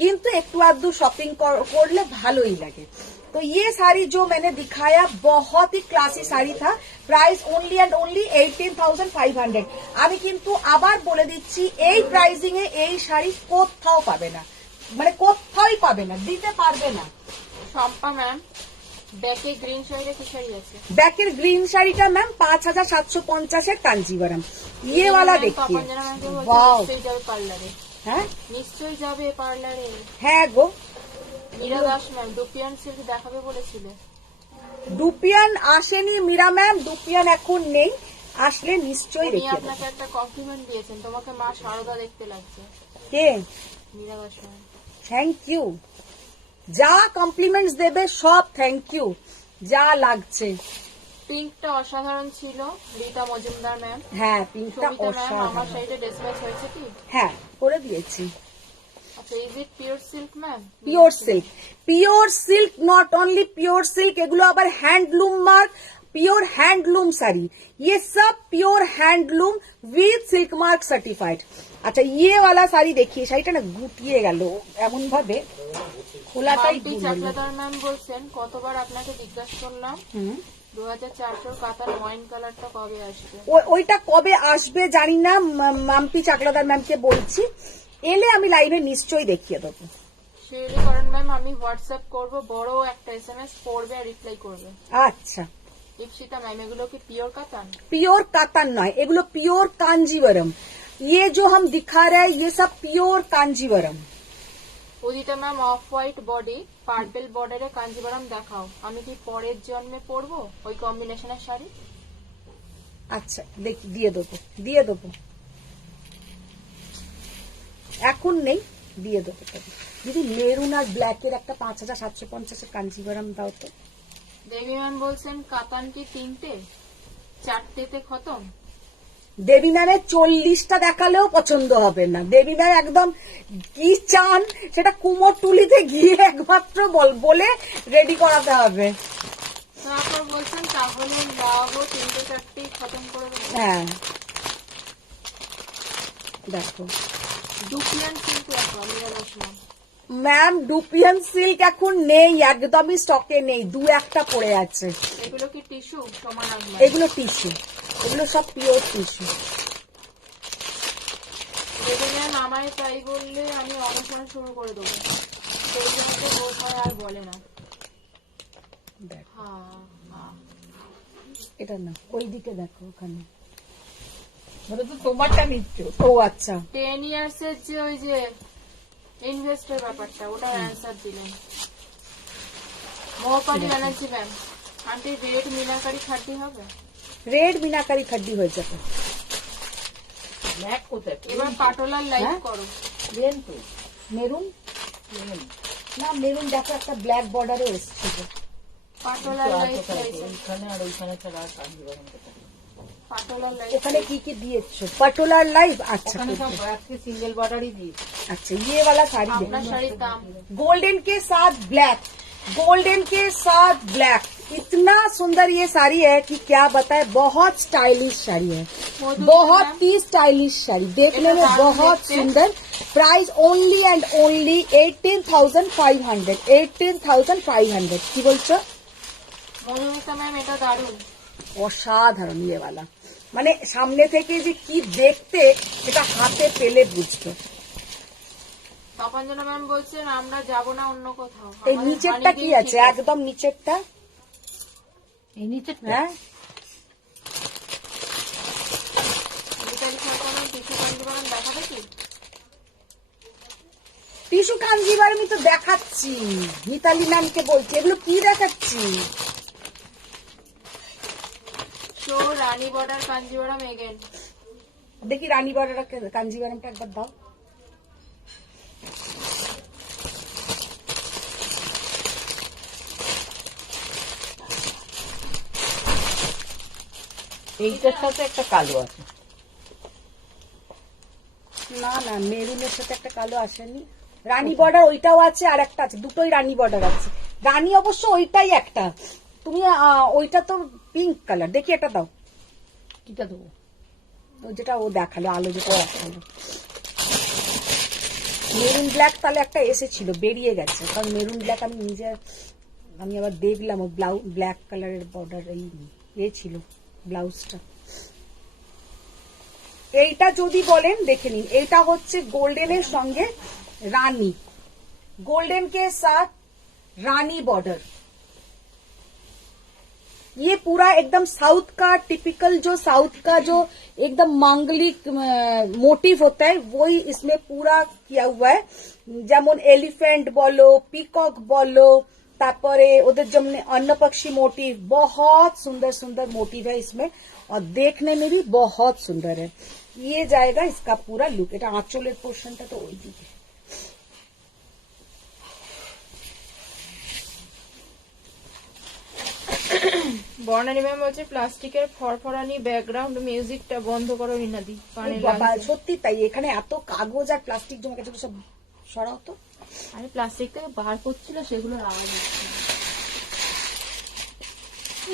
কিন্তু একটু আধটু শপিং করলে ভালোই লাগে। तो ये साड़ी जो मैंने दिखाया बहुत ही क्लासी साड़ी था, प्राइस ओनली एंड ओनली 18,500। আমি কিন্তু আবার বলে দিচ্ছি এই প্রাইসিং এ এই শাড়ি কোথাও পাবে না, মানে কোথাওই পাবে না, দিতে পারবে না। শম্পা ম্যাম ব্যাকে গ্রিন শাড়িটা কি শাড়ি আছে? ব্যাকের গ্রিন শাড়িটা ম্যাম 5,750 এর কাঞ্জিভারম। ये वाला देखिए, তপঞ্জনা ম্যামকে বলছি वाओ। নিশ্চয়ই যাবে পার্লারে, হ্যাঁ নিশ্চয়ই যাবে পার্লারে। হ্যাঁ গো, Meera Das ma'am dupion silk দেখাবে বলেছিলে। ডুপিয়ান আসেনি মীরা ম্যাম, ডুপিয়ান এখন নেই, আসলে নিশ্চয়ই উনি দেখিয়ে দেবো। আপনাকে একটা কমপ্লিমেন্ট দিয়েছেন, তোমাকে মা শারদা দেখতে লাগছে। কে? Meera Das ma'am thank you, যা কমপ্লিমেন্টস দেবে সব থ্যাংক ইউ, যা লাগছে। পিঙ্কটা অসাধারণ ছিল রীতা মজুমদার ম্যাম। হ্যাঁ, পিঙ্কটা সবিতা ম্যাম আমার অসাধারণ। শাড়িটা ডিসপ্যাচ হয়েছে কি? হ্যাঁ, করে দিয়েছি। আচ্ছা, is it pure silk ma'am? Pure silk, pure silk, not only pure silk, এগুলো আবার handloom mark, pure handloom sari, ये सब pure handloom with silk mark certified. अच्छा, ये वाला শাড়ি দেখিয়ে, শাড়িটা না গুটিয়ে গেল এমন ভাবে, খোলাটাই মাম্পি ভুল হলো। চাকলাদার ম্যাম বলছেন কতবার আপনাকে জিজ্ঞাসা করলাম 2004 কাতার ওয়াইন কালারটা কবে আসবে? ওইটা কবে আসবে জানি না, মাম্পি চাকলাদার ম্যামকে বলছি, এলে আমি লাইভে নিশ্চয়ই দেখিয়ে দেবো। শিউলি করণ ম্যাম আমি হোয়াটসঅ্যাপ করব, বড় একটা এসএমএস পড়বে আর রিপ্লাই করবে। আচ্ছা, দীপশিতা ম্যাম এগুলো কি পিওর কাতান? प्योर कातान नॉय, एगुलो प्योर कांजीवरम। ये जो हम दिखा रहे हैं ये सब pure Kanjeevaram. Udita ma'am off white body purple বর্ডারে কাঞ্জিবরম দেখাও, আমি কি পরের জন্মে পরবো ওই কম্বিনেশনের শাড়ি? আচ্ছা, দেখি দিয়ে দেবো, দিয়ে দেবো, এখন নেই, দিয়ে দেবো তবে। দিদি মেরুন আর ব্ল্যাকের একটা 5,750 কাঞ্জিবরম দাও তো। দেবী ম্যাম বলছেন কাতান কি 3টে 4টেতে খতম? দেবী ম্যামের 40টা দেখালেও পছন্দ হবে না। দেবী ম্যাম একদম কি চান সেটা কুমোরটুলিতে গিয়ে একমাত্র বলে রেডি করাতে হবে। তারপর বলছেন তাহলে লাভও 3টে 4টেই খতম করে দেবো। হ্যাঁ, দেখো ডুপিয়ান কিন্তু এখন Meera Das ma'am ma'am, dupion silk এখন নেই, একদমই স্টকে নেই, দু একটা পড়ে আছে। এগুলো কি টিস্যু? সমান আসবে এগুলো টিস্যু, এগুলো সব পিওর টিস্যু। দেবী ম্যাম আমায় তাই বললে আমি অনশন শুরু করে দেবো, সেই জন্য তো বোধ হয় আর বলে না। দেখো হ্যাঁ হ্যাঁ এটা না, ওই দিকে দেখো, ওখানে। ওটা তো তোমারটা নিচ্ছ। ও আচ্ছা, 10 ইয়ার্স এর যে ওই যে ইনভেস্টের ব্যাপারটা ওটা অ্যান্সার দিলেন। Moupali Banerjee ma'am aunty red meenakari খাদ্য হবে? রেড মিনাকারি খাড্ডি হয়ে যাবে। ব্ল্যাক কোথায়? এবার পাটোলার লাইভ হ্যাঁ? করো। প্লেন তো। Maroon plane. না, মেরুন দেখো একটা ব্ল্যাক বর্ডারে এসেছিল। পাটোলার লাইভ চাইছে, ওইখানে আর ওইখানে ছাড়া আর কাঞ্জিবরম কোথায়? পাটোলার লাইভ। ওখানে কি কি দিয়েছো? পটোলার লাইভ। আচ্ছা ওখানে ठीक সব है। আজকে সিঙ্গেল বর্ডারই দিই। अच्छा, ये वाला साड़ी আপনার देखो, শাড়ির দাম गोल्डन के साथ ब्लैक, गोल्डन के साथ ब्लैक, इतना सुंदर ये साड़ी है कि क्या बताए, बहुत स्टाइलिश साड़ी है, मधुर बहुत मैम। ही स्टाइलिश साड़ी, देखने में दाम बहुत देखते हैं। सुंदर। Price only and only 18,500, 18,500। কি বলছো? মধুমিতা ম্যাম এটা দারুণ। অসাধারণ ये वाला, মানে সামনে থেকে যে কি দেখতে সেটা হাতে পেলে বুঝতো। তপঞ্জনা ম্যাম বলছেন আমরা যাব না অন্য কোথাও। এই আমাদের নিচেরটা হানিডিউ কি আছে? ঠিক একদম নিচেরটা, এই নিচে হ্যাঁ মিতালি সরকার কিছু কাঞ্জিবরম দেখাবে কি? টিস্যু কাঞ্জিবার আমি তো দেখাচ্ছি, মিতালি ম্যামকে বলছি, এগুলো কি দেখাচ্ছি? শো রানী বর্ডার কাঞ্জিবরম এগেন। দেখি রানী বর্ডার কাঞ্জিবারমটা একবার দাও। এইটার সাথে একটা কালো আছে। না না, মেরুনের সাথে একটা কালো আসেনি। রানী বর্ডার ওইটাও আছে, আর একটা আছে, দুটোই রানী বর্ডার আছে। রানী অবশ্য ওইটাই একটা। তুমি ওইটা তো পিঙ্ক কালার, দেখি এটা দাও। কিটা দেবো? ও যেটা ও দেখালো, আলো যেটা দেখালো। মেরুন ব্ল্যাক তাহলে একটা এসেছিল, বেরিয়ে গেছে, কারণ মেরুন ব্ল্যাক আমি আবার দেখলাম, ও ব্ল্যাক কালারের বর্ডার এই ছিল ব্লাউজটা। এইটা যদি বলেন দেখে নিন, এইটা হচ্ছে গোল্ডেনের সঙ্গে রানী, गोल्डन के साथ रानी बॉर्डर। ये पूरा एकदम साउथ का टिपिकल, जो साउथ का जो एकदम मांगलिक मोटिव होता है वही इसमें पूरा किया हुआ है। যেমন एलिफेंट बोलो, पीकॉक बोलो, तापरे उधर जमने अन्न पक्षी मोटिव, बहुत सुंदर सुंदर मोटिव है इसमें, और देखने में भी बहुत सुंदर है। ये जाएगा इसका पूरा लुक। এটা আঁচলের পোর্শনটা তো ওই দিকে। বর্ণালী ম্যাম বলছে প্লাস্টিকের ফরফরানি ব্যাকগ্রাউন্ড মিউজিকটা বন্ধ করো রিনাদি, কানে বাবা লাগছে। সত্যি তাই, এখানে এত কাগজ আর প্লাস্টিক জমে গেছে, সব সরাও তো। আরে প্লাস্টিক থেকে বার করছিল, সেগুলোর আওয়াজ হচ্ছে।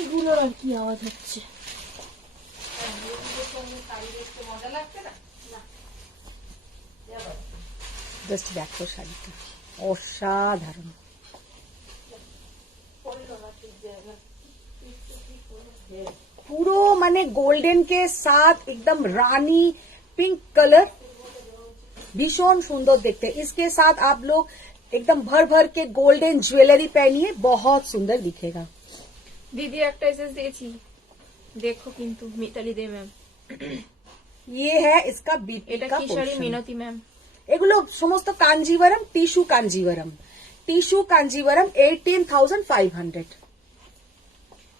এগুলোর আর কি আওয়াজ হচ্ছে? জাস্ট দেখো শাড়িটা অসাধারণ। পুরো মানে गोल्डन के साथ एकदम रानी पिंक कलर, भीषण सुंदर देखते हैं। इसके साथ आप लोग एकदम भर भर के गोल्डन ज्वेलरी पहनिए, बहुत सुंदर दिखेगा। দিদি একটা এসএস দিয়েছি, দেখো কিন্তু মিতালি দে ম্যাম। ये है इसका बीपी এটা का কি শাড়ি? पोर्शन। মিনতি ম্যাম। এগুলো সমস্ত কাঞ্জিভারাম, টিস্যু কাঞ্জিভারাম, টিস্যু কাঞ্জিভারাম 18,500।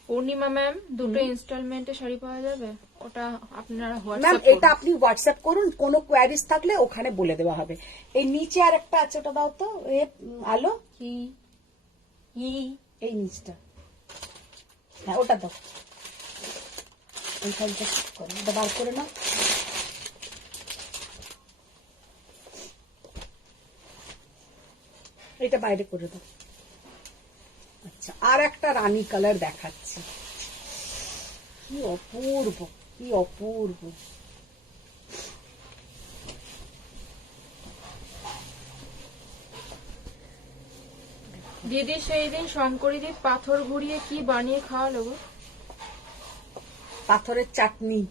পূর্ণিমা ম্যাম, দুটো ইনস্টলমেন্টে শাড়ি পাওয়া যাবে? ওটা আপনারা ম্যাম হোয়াটসঅ্যাপ এটা আপনি হোয়াটসঅ্যাপ করুন, কোনো কোয়ারিজ থাকলে ওখানে বলে দেওয়া হবে। এই নিচে আর একটা আছে, ওটা দাও তো। আলো কি এই নিচটা, হ্যাঁ ওটা দাও। এই শাড়িটা করো, ওটা বার করে নাও। এটা বাইরে করে দাও। আচ্ছা, আর একটা রানী কালার দেখাচ্ছি, কি অপূর্ব, কি অপূর্ব। দিদি সেই দিন শঙ্করীদি পাথর ঘুরিয়ে কি বানিয়ে খাওয়ালো গো? পাথরের চাটনি।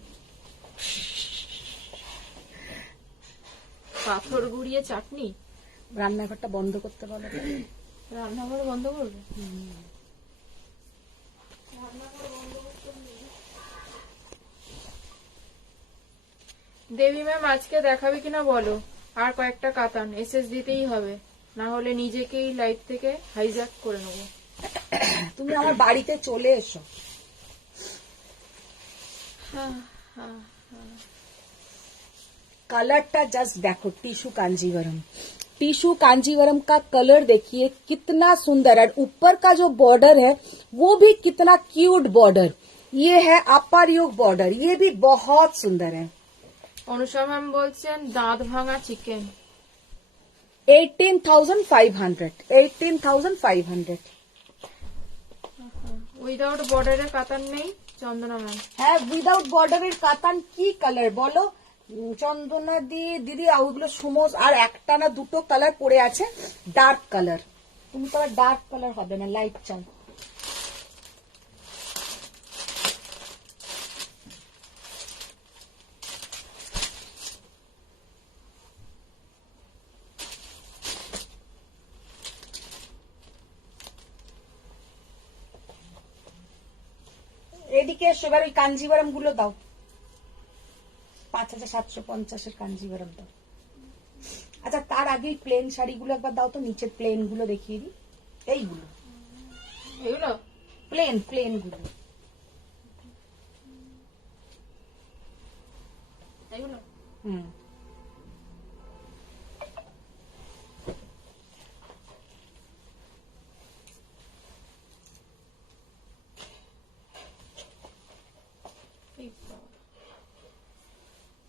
পাথর ঘুরিয়ে চাটনি? রান্নাঘরটা বন্ধ করতে পারো? রান্নাঘর বন্ধ করবে? দেবী ম্যাম আজকে দেখাবে কিনা বলো, আর কয়েকটা কাতান এসএস দিতেই হবে, না হলে নিজেকেই লাইভ থেকে হাইজ্যাক করে নেবো। তুমি আমার বাড়িতে চলে এসো। कलरটা जस्ट देखो, टिश्यू कांजीवरम, टिश्यू कांजीवरम का कलर देखिए कितना सुंदर है। ऊपर का जो बॉर्डर है वो भी कितना क्यूट बॉर्डर। ये है अपर योग बॉर्डर, ये भी बहुत सुंदर है। অনুষা ম্যাম বলছেন দাঁত ভাঙা চিকেন। 18,500, 18,500। উইদাউট বর্ডারের কাতান নেই চন্দনা ম্যাম? হ্যাঁ, উইদাউট বর্ডারের কাতান কি কালার বলো চন্দনা দিদি? ওইগুলো সমস্ত, আর একটা না দুটো কালার পড়ে আছে ডার্ক কালার। তুমি তো ডার্ক কালার হবে না, লাইট চাও। এদিকে এসো, এবার ওই কাঞ্জিভারাম গুলো দাও। 5,750 কাঞ্জিভারাম দাও। আচ্ছা, তার আগে প্লেন শাড়িগুলো একবার দাও তো, নিচের প্লেন গুলো দেখিয়ে দিই। এইগুলো এগুলো প্লেন গুলো। এগুলো হুম,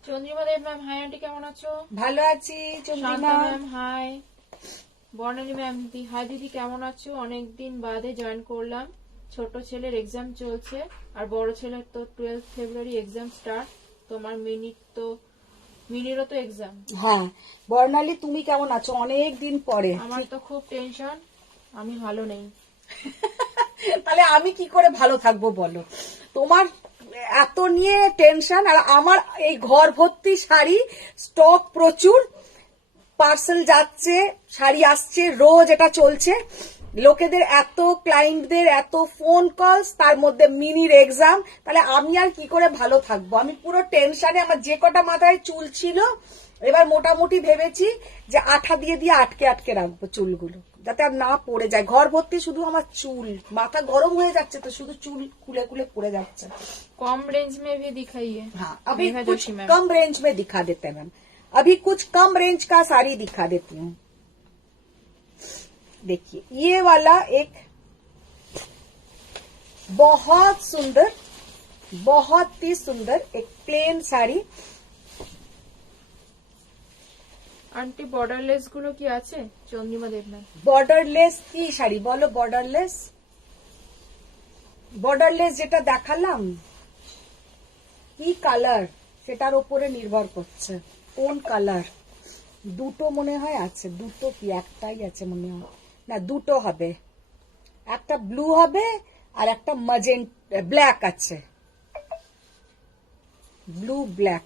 Chandrima Dev ma'am hi aunty, কেমন আছো? ভালো আছি Chandrima. Shanta ma'am hi. Barnali ma'am hi দিদি, কেমন আছো? অনেকদিন বাদে জয়েন করলাম। ছোট ছেলের এক্সাম চলছে আর বড় ছেলের তো 12 ফেব্রুয়ারি এক্সাম স্টার্ট। তোমার মিনিরও তো এক্সাম। হ্যাঁ বর্ণালী, তুমি কেমন আছো? অনেক দিন পরে। আমার তো খুব টেনশন, আমি ভালো নেই। তাহলে আমি কি করে ভালো থাকবো বলো? তোমার এত নিয়ে টেনশন, আর আমার এই ঘর ভর্তি শাড়ি, স্টক প্রচুর, পার্সেল যাচ্ছে, শাড়ি আসছে, রোজ এটা চলছে। লোকেদের এত, ক্লায়েন্টদের এত ফোন কলস, তার মধ্যে মিনির এক্সাম, তাহলে আমি আর কি করে ভালো থাকবো? আমি পুরো টেনশনে, আমার যে কটা মাথায় চুল ছিল এবার মোটামুটি ভেবেছি যে আঠা দিয়ে দিয়ে আটকে আটকে রাখবো চুলগুলো, যাতে আর না পড়ে যায়। ঘর ভর্তি শুধু আমার চুল, মাথা গরম হয়ে যাচ্ছে তো শুধু চুল খুলে খুলে পড়ে যাচ্ছে। कम रेंज में भी दिखाइए। हाँ, अभी मेघा कुछ जोशी मैम। कम रेंज में दिखा देते हैं मैम। अभी कुछ कम रेंज का साड़ी दिखा देती हूँ। देखिए ये वाला एक बहुत सुंदर, बहुत ही सुंदर एक प्लेन साड़ी। আন্টি বর্ডারলেস গুলো কি আছে? চন্দ্রিমা দেব ম্যাম বর্ডারলেস কি শাড়ি বলো? বর্ডারলেস, বর্ডারলেস যেটা দেখালাম, কি কালার সেটার উপরে নির্ভর করছে কোন কালার। দুটো মনে হয় আছে, দুটো কি একটাই আছে মনে হয়, না দুটো হবে, একটা ব্লু হবে আর একটা मजेंटा ब्लैक আছে, ब्लू ब्लैक।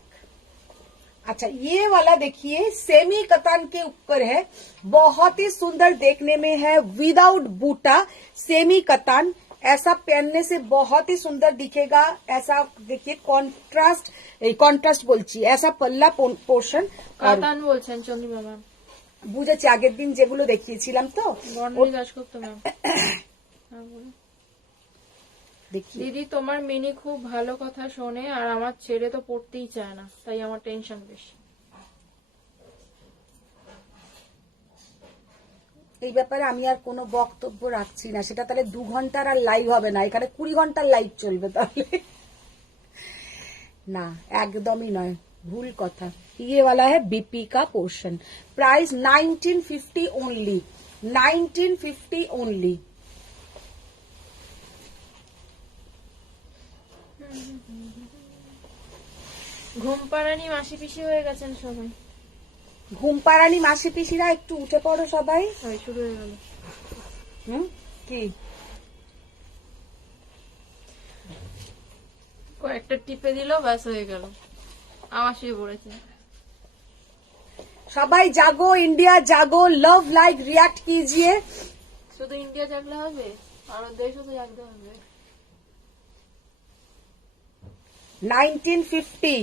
अच्छा ये वाला देखिए सेमी कतान के ऊपर है, बहुत ही सुंदर देखने में है, विदाउट बूटा, सेमी कतान। ऐसा पहनने से बहुत ही सुंदर दिखेगा। ऐसा देखिए कॉन्ट्रास्ट, कॉन्ट्रास्ट बोलছি, ऐसा पल्ला पोर्शन। और কাতান বলছেন চন্দ্রিমা ম্যাম। বুঝেছি, আগের দিন যেগুলো দেখিয়েছিলাম তো। বর্ণালী দাশগুপ্ত ম্যাম হ্যাঁ, বলুন। देखिए দিদি তোমার মিনি খুব ভালো কথা শোনে আর আমার ছেলে তো পড়তেই চায় না, তাই আমার টেনশন বেশি। এই ব্যাপারে আমি আর কোনো বক্তব্য রাখছি না, সেটা তাহলে 2 ঘন্টার আর লাইভ হবে না, এখানে 20 ঘন্টার লাইভ চলবে তাহলে। না একদমই নয়, ভুল কথা। ये वाला है बीपी का पोर्शन, प्राइस 1950 ओनली, 1950 ओनली। ঘুমপাড়ানি মাসি পিসি হয়ে গেছেন সবাই। ঘুম পাড়ানি মাসি পিসিরা একটু উঠে পড়ো সবাই। হয় শুরু হয়ে গেল। কি কয়েকটা টিপে দিল, ব্যাস হয়ে গেল, আবার শুয়ে পড়েছে। সবাই জাগো, ইন্ডিয়া জাগো, লাভ লাইক রিয়াক্ট कीजिए। শুধু ইন্ডিয়া জাগলে হবে, আরো দেশও তো জাগতে হবে। 1950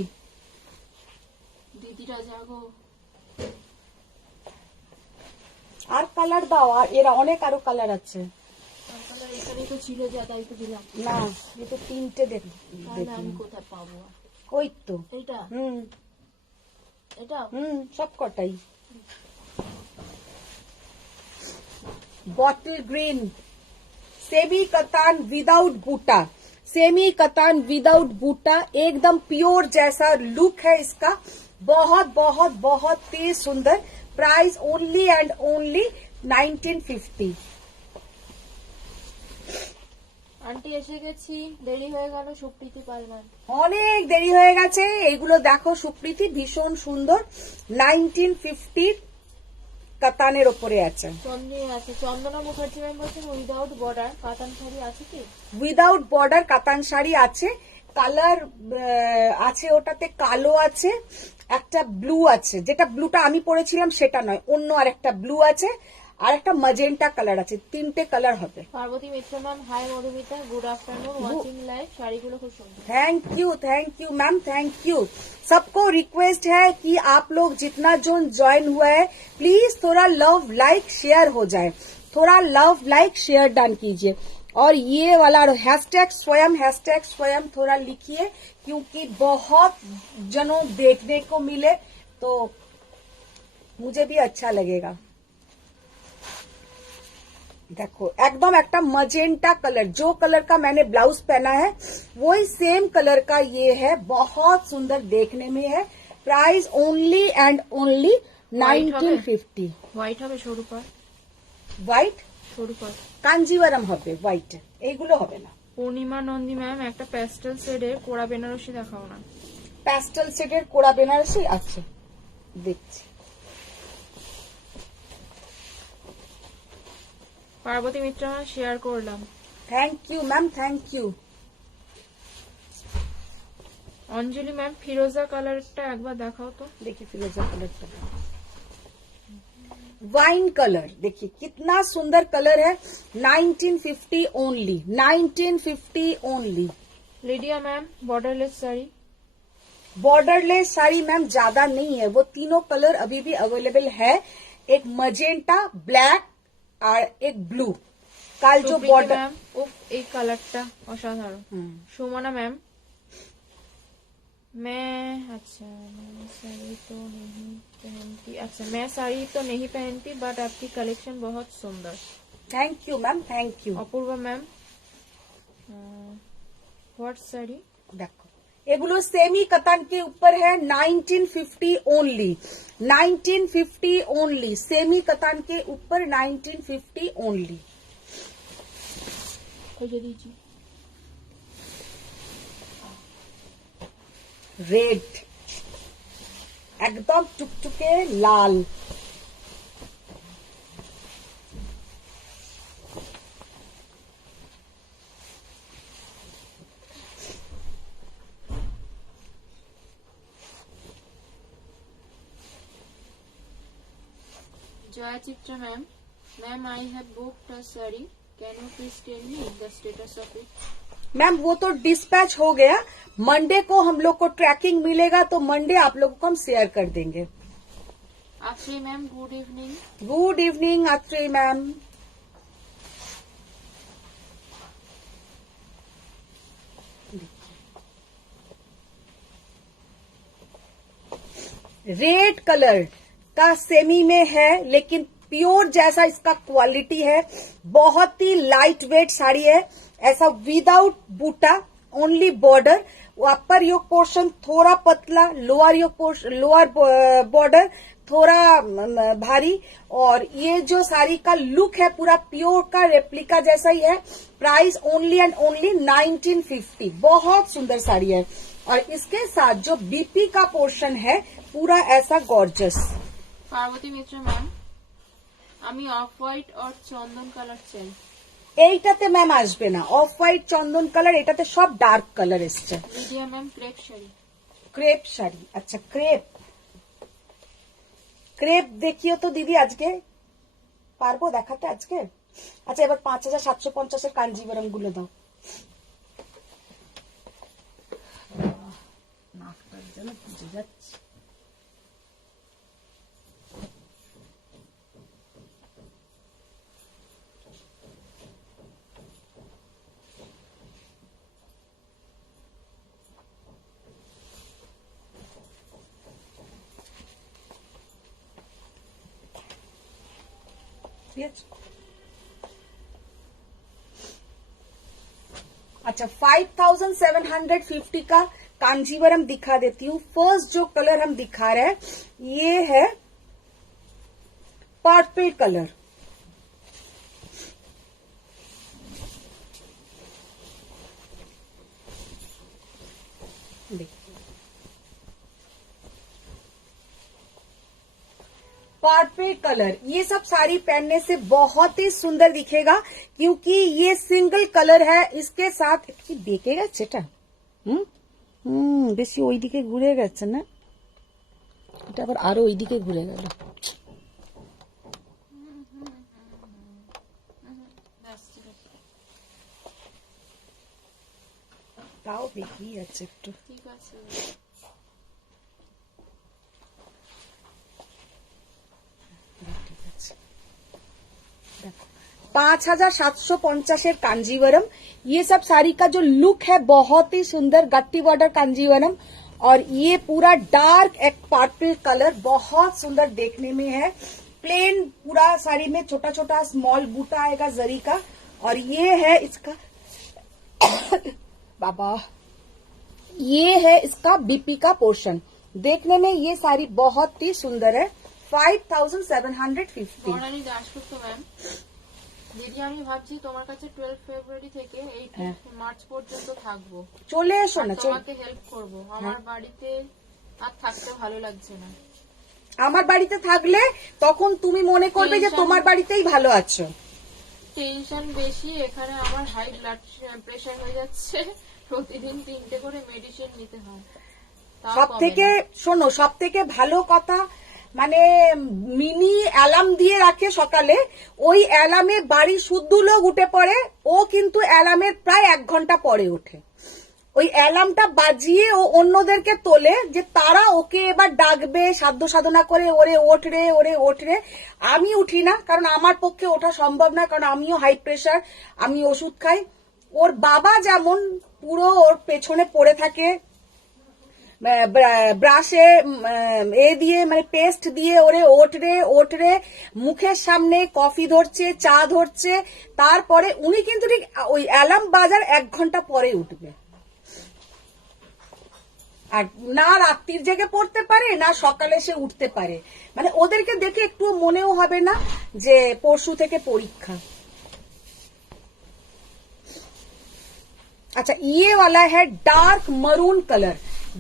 দিদিরা জাগো। আর কালার দাও, আর এরা অনেক আরো কালার আছে। আপনার এখানেই তো ছিল, যা তাই তো দিলাম। না ये तो 3টে তাহলে আমি কোথায় পাবো? ওই তো এইটা এটা সব কটাই। बॉटल ग्रीन सेमी कतान विदाउट बूटा, सेमी कतान विदाउट बूटा, एकदम प्योर जैसा लुक है इसका। बहुत बहुत बहुत ही सुंदर। Price only and only 1950। Aunty এসে গেছি, দেরি হয়ে গেল। সুপ্রীতি পালমান অনেক দেরি হয়ে গেছে। এইগুলো দেখো সুপ্রীতি, ভীষণ সুন্দর, 1950 কাতানের ওপরে আছে। চন্দনা মুখার্জি ম্যাম বলছেন উইদাউট বর্ডার কাতান শাড়ি আছে কি? উইদাউট বর্ডার কাতান শাড়ি আছে, কালার আছে, ওটাতে কালো আছে, একটা ব্লু আছে, যেটা ব্লুটা আমি পরেছিলাম সেটা নয়, অন্য আর একটা ব্লু আছে, আর একটা ম্যাজেন্টা কালার আছে, 3টে কালার হবে। Parvati Mitra ma'am hi Madhumita, good afternoon, watching live. শাড়িগুলো খুব সুন্দর। Thank you ma'am, thank you. सबको रिक्वेस्ट है कि आप लोग जितना जो ज्वाइन हुआ है प्लीज थोड़ा लव लाइक शेयर हो जाए, थोड़ा लव लाइक शेयर डन कीजिए। और ये वाला हैशटैग स्वयं थोड़ा लिखिए, क्योंकि बहुत जनों देखने को मिले तो मुझे भी अच्छा लगेगा। देखो एकदम एक मजेंटा कलर, जो कलर का मैंने ब्लाउज पहना है वही सेम कलर का ये है, बहुत सुंदर देखने में है। Price only and only White হবে? 1950। হোয়াইট হবে সরু পার, হোয়াইট সরু পার। কাঞ্জিভারাম হবে, হোয়াইট এইগুলো হবে না। পূর্ণিমা নন্দী ম্যাম একটা প্যাস্টেল শেডের কোড়া বেনারসি দেখাও না। প্যাস্টেল শেডের কোড়া বেনারসি, আচ্ছা দেখছি। পার্বতী মিত্র ম্যাম শেয়ার করলাম। Thank you ma'am, thank you. Anjali ma'am ফিরোজা কালারটা একবার দেখাও তো। देखिए फिरोजा कलर का वाइन कलर, देखिए कितना सुंदर कलर है। 1950 only, 1950 only. Lydia ma'am borderless sari. Borderless sari ma'am ज्यादा नहीं है, वो तीनों कलर अभी भी अवेलेबल है। एक मजेंटा, ब्लैक और एक ब्लू। कल जो सुप्रीति बॉर्डर मैम उफ এই কালারটা অসাধারণ। সুমনা मैम मैं अच्छा मैं साड़ी तो नहीं पहनती, अच्छा मैं साड़ी तो नहीं पहनती बट आपकी कलेक्शन बहुत सुंदर। Thank you ma'am, thank you. Apurva ma'am what sari. देखो एगुलो सेमी कतान के ऊपर है, 1950 ओनली, 1950 ओनली। सेमी कतान के ऊपर 1950 ओनली। दीजिए रेड एकदम टुकटुके लाल। Joya Chitra ma'am, I have booked a saree. Can you please tell me the status of it? Ma'am वो तो डिस्पैच हो गया, मंडे को हम लोग को ट्रैकिंग मिलेगा तो मंडे आप लोगों को हम शेयर कर देंगे। Afri ma'am, good evening. Good evening Atri ma'am. Red colour का सेमी में है, लेकिन प्योर जैसा इसका क्वालिटी है। बहुत ही लाइट वेट साड़ी है, ऐसा विदाउट बूटा, ओनली बॉर्डर। अपर योक पोर्शन थोड़ा पतला, लोअर योक पोर्शन, लोअर बॉर्डर थोड़ा भारी। और ये जो साड़ी का लुक है पूरा प्योर का रेप्लिका जैसा ही है। Price only and only 1950। बहुत सुंदर साड़ी है। और इसके साथ जो बीपी का पोर्शन है पूरा ऐसा गॉर्जस। पार्वती मित्र मैम, আমি অফ হোয়াইট আর চন্দন কালার চাই। এইটাতে ম্যাম আসবে না, অফ হোয়াইট চন্দন কালার, এটাতে সব ডার্ক কালার এসছে। Lydia ma'am crepe sari. Crepe sari, আচ্ছা ক্রেপ। ক্রেপ দেখিও তো দিদি আজকে, পারবো দেখাতে আজকে? আচ্ছা এবার 5750 কাঞ্জিভরম গুলো দাও। নাকটার যেন বুঝে যাচ্ছে। अच्छा 5750 का कांजीवरम दिखा देती हूँ। फर्स्ट जो कलर हम दिखा रहे हैं ये है पर्पल कलर। पर्पल कलर, ये सब साड़ी पहनने से बहुत ही सुंदर दिखेगा क्योंकि ये सिंगल कलर है। इसके साथ কি বেঁকে গেছে এটা? বেশি ওইদিকে ঘুরে গেছে না, এটা আবার আরো ওইদিকে ঘুরে গেল। তাও বেঁকেই আছে একটু। ঠিক আছে। ঠিক আছে, देखो 5750 कांजीवरम। ये सब साड़ी का जो लुक है बहुत ही सुंदर, गट्टी बॉर्डर कांजीवरम। और ये पूरा डार्क एक पर्पल कलर बहुत सुंदर देखने में है। प्लेन पूरा साड़ी में छोटा छोटा स्मॉल बूटा आएगा जरी का। और ये है इसका बाबा, ये है इसका बीपी का पोर्शन। देखने में ये साड़ी बहुत ही सुंदर है 5750। বর্ণালী দাশগুপ্ত ম্যাম, দিদি আমি ভাবছি তোমার কাছে 12 ফেব্রুয়ারি থেকে 18 মার্চ পর্যন্ত থাকবো, চলে এসো না, তোমাকে হেল্প করব। আমার বাড়িতে আর থাকতে ভালো লাগছে না। আমার বাড়িতে থাকলে তখন তুমি মনে করবে যে তোমার বাড়িতেই ভালো আছো। টেনশন বেশি, এখানে আমার হাই ব্লাড প্রেশার হয়ে যাচ্ছে, প্রতিদিন 3টে করে মেডিসিন নিতে হয়। তাও সব কমে থেকে না। শোনো, সব থেকে ভালো কথা মানে মিনি অ্যালার্ম দিয়ে রাখে সকালে, ওই অ্যালার্মে বাড়ি শুদ্ধ লোক উঠে পড়ে, ও কিন্তু অ্যালার্মের প্রায় 1 ঘন্টা পরে ওঠে। ওই অ্যালার্মটা বাজিয়ে ও অন্যদেরকে তোলে যে তারা ওকে এবার ডাকবে, সাধ্য সাধনা করে ওরে ওঠ রে, ওরে ওঠ রে। আমি উঠি না, কারণ আমার পক্ষে ওঠা সম্ভব না, কারণ আমিও হাই প্রেশার, আমি ওষুধ খাই। ওর বাবা যেমন পুরো ওর পেছনে পড়ে থাকে, ব্রাশে এ দিয়ে মানে পেস্ট দিয়ে ওরে ওঠ রে, মুখের সামনে কফি ধরছে, চা ধরছে, তারপরে উনি কিন্তু ঠিক ওই অ্যালার্ম বাজার 1 ঘন্টা পরে উঠবে। আর না রাত্রির জেগে পড়তে পারে, না সকালে সে উঠতে পারে। মানে ওদেরকে দেখে একটু মনেও হবে না যে পরশু থেকে পরীক্ষা। अच्छा, ये वाला है dark maroon colour.